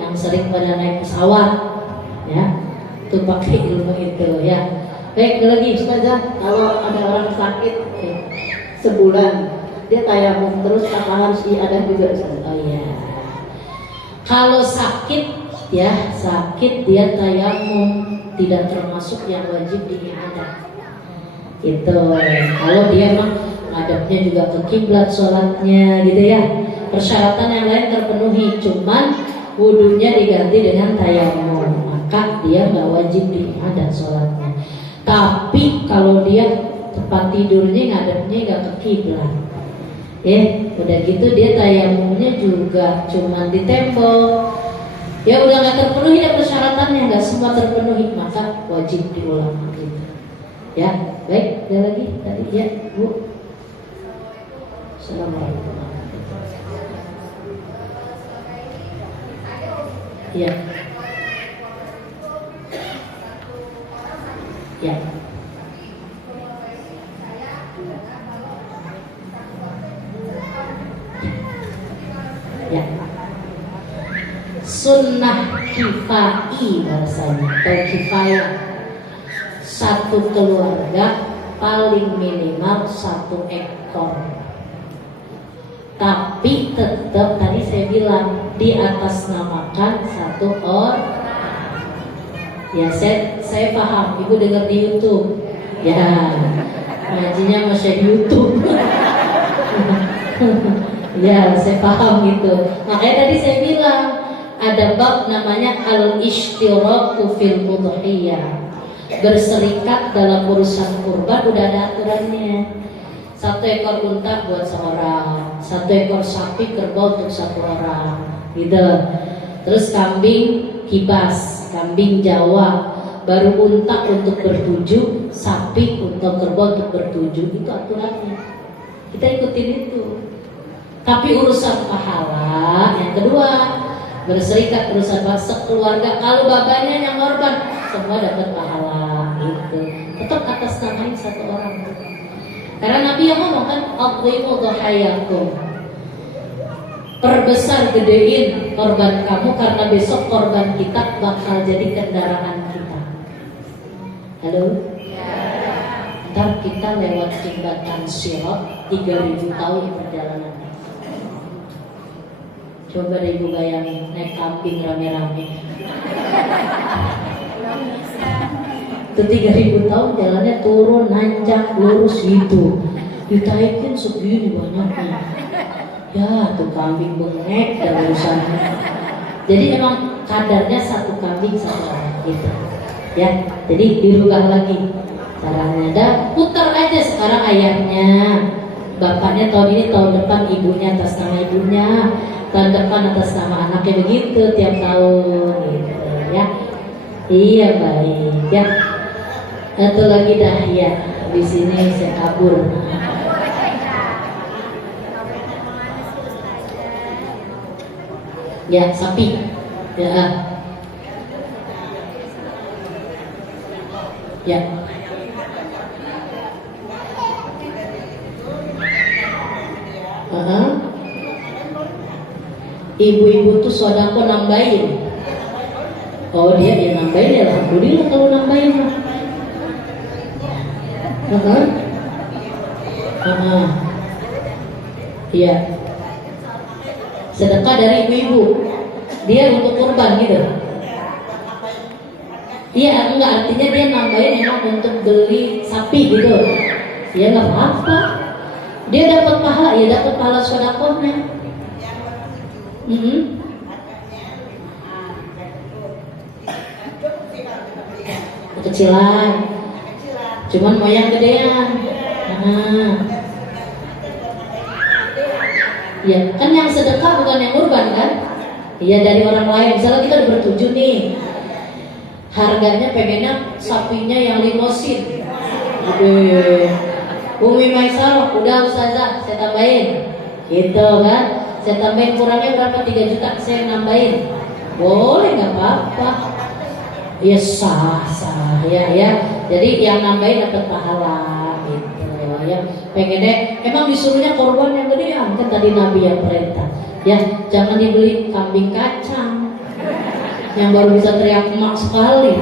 yang sering pada naik pesawat ya, itu pakai ilmu itu ya. Baik, lagi Ustazah, kalau ada orang sakit sebulan dia tayamum terus apa harus ada juga Ustazah? Oh iya, kalau sakit ya, sakit dia tayamum, tidak termasuk yang wajib diiadah itu. Kalau dia mah ngadepnya juga ke kiblat sholatnya gitu ya, persyaratan yang lain terpenuhi, cuman wudunya diganti dengan tayamum, maka dia nggak wajib diiadah sholatnya. Tapi kalau dia tempat tidurnya ngadepnya nggak ke kiblat, udah gitu dia tayamumnya juga cuman di tembok, ya udah nggak terpenuhi ya persyaratannya, nggak semua terpenuhi, maka wajib diulang gitu. Ya, baik, ada lagi tadi ya, Bu. Assalamualaikum. Ya. Ya. Ya. Sunnah kifai bahasanya, atau kifayah. Satu keluarga paling minimal 1 ekor. Tapi tetap tadi saya bilang di atas namakan 1 orang. Ya saya paham, Ibu dengar di YouTube. Ya, ngajinya masih YouTube. Ya, saya paham gitu. Makanya tadi saya bilang ada bab namanya al-ishtiraku fil udhiyah. Berserikat dalam urusan kurban udah ada aturannya. 1 ekor unta buat seorang, 1 ekor sapi kerbau untuk 1 orang, gitu. Terus kambing kibas, kambing Jawa, baru unta untuk ber7, sapi untuk kerbau untuk ber7, itu aturannya. Kita ikutin itu. Tapi urusan pahala yang kedua, berserikat urusan sekeluarga. Kalau babanya yang korban, semua dapat pahala gitu. Tetap atas namain 1 orang. Karena Nabi yang ngomong kan, "Aqimu dhahayakum." Perbesar, gedein korban kamu karena besok korban kita bakal jadi kendaraan kita. Halo? Ntar kita lewat jembatan Sirat 3000 tahun perjalanan. Coba deh Ibu bayangin naik kambing rame-rame. Itu 3000 tahun jalannya turun, nanjak, lurus gitu. Ditaikin segini banyaknya. Ya tuh kambing bengek dan urusannya. Jadi emang kadarnya 1 kambing 1 orang. gitu. Ya, jadi dirubah lagi caranya. Dan putar aja sekarang ayahnya, bapaknya tahun ini, tahun depan ibunya atas nama ibunya, tahun depan atas nama anaknya, begitu tiap tahun gitu ya. Iya baik ya. Satu lagi dah ya. Di sini saya kabur. Ya sapi. Ya. Ya. Ibu-ibu tuh sodako nambahin. Oh dia nambahin ya, alhamdulillah kalau nambahin mah. Iya. Sedekah dari ibu-ibu. Dia untuk kurban gitu. Iya, enggak, artinya dia nambahin emang untuk beli sapi gitu. Ya nggak apa-apa. Dia dapat pahala, ya dapat pahala sedekahnya. Kecilan. Cuman moyang gedean. Ya, kan yang sedekah bukan yang kurban kan? Iya dari orang lain. Misalnya kita bertujuh nih. Harganya pengennya sapinya yang limosin. Umi Maisarah, udah Ustazah, saya tambahin. Gitu kan? Saya tambahin kurangnya berapa? 3 juta, saya nambahin. Boleh, nggak apa-apa. Ya sah ya. Jadi yang nambahin dapat pahala gitu ya. Pengennya emang disuruhnya korban yang gede kan tadi Nabi yang perintah. Ya, jangan dibeli kambing kacang yang baru bisa teriak emak sekali.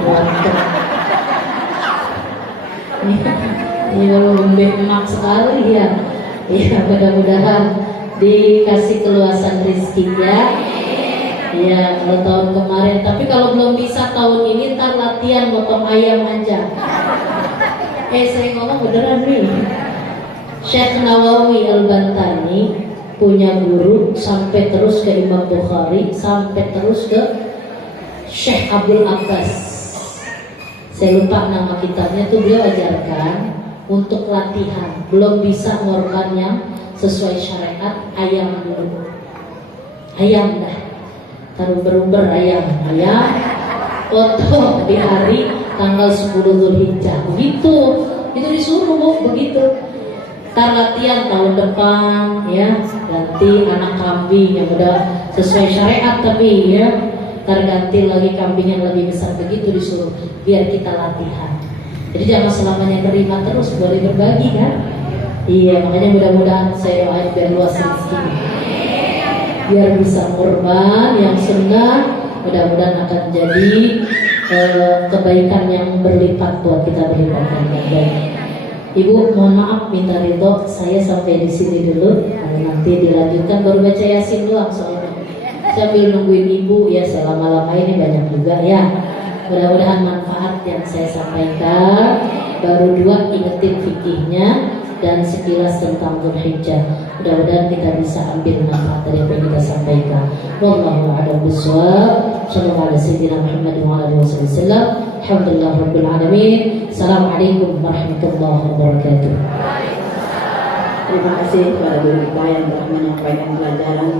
Ini baru lembek emak sekali ya. Ya, mudah-mudahan dikasih keluasan rezeki ya. Ya, kalau tahun kemarin. Tapi kalau belum bisa tahun ini, ntar latihan potong ayam aja. Saya ngomong beneran nih. Syekh Nawawi Al-Bantani punya guru sampai terus ke Imam Bukhari, sampai terus ke Syekh Abdul Abbas. Saya lupa nama kitabnya tuh, beliau ajarkan untuk latihan. Belum bisa ngorban yang sesuai syariat, ayam dulu. Ayam dah. Taruh beruber ayam foto di hari tanggal 10 Dzulhijjah. Begitu. Itu disuruh Bu, begitu. Ntar latihan tahun depan ya, ganti anak kambing yang udah sesuai syariat tapi ya. Ntar ganti lagi kambing yang lebih besar, begitu disuruh biar kita latihan. Jadi jangan selamanya terima terus, boleh berbagi kan? Iya, makanya mudah-mudahan saya doain biar luas rezeki, biar bisa kurban yang sunnah, mudah-mudahan akan jadi kebaikan yang berlipat buat kita berlipat ganda. Ibu mohon maaf, minta ridho saya sampai di sini dulu. Nanti dilanjutkan baru baca Yasin doang soalnya. Sambil nungguin ibu ya, saya lama-lama ini banyak juga ya. Mudah-mudahan manfaat yang saya sampaikan. Baru 2 ingetin fikihnya dan sekilas tentang Dzulhijjah. Mudah-mudahan kita bisa ambil manfaat dari apa yang kita sampaikan. Wallahu a'lam bishawab. Sallallahu alaihi wa sallam. Alhamdulillah rabbil alamin. Assalamualaikum warahmatullahi wabarakatuh. Terima kasih kepada guru kita yang telah menyampaikan pelajaran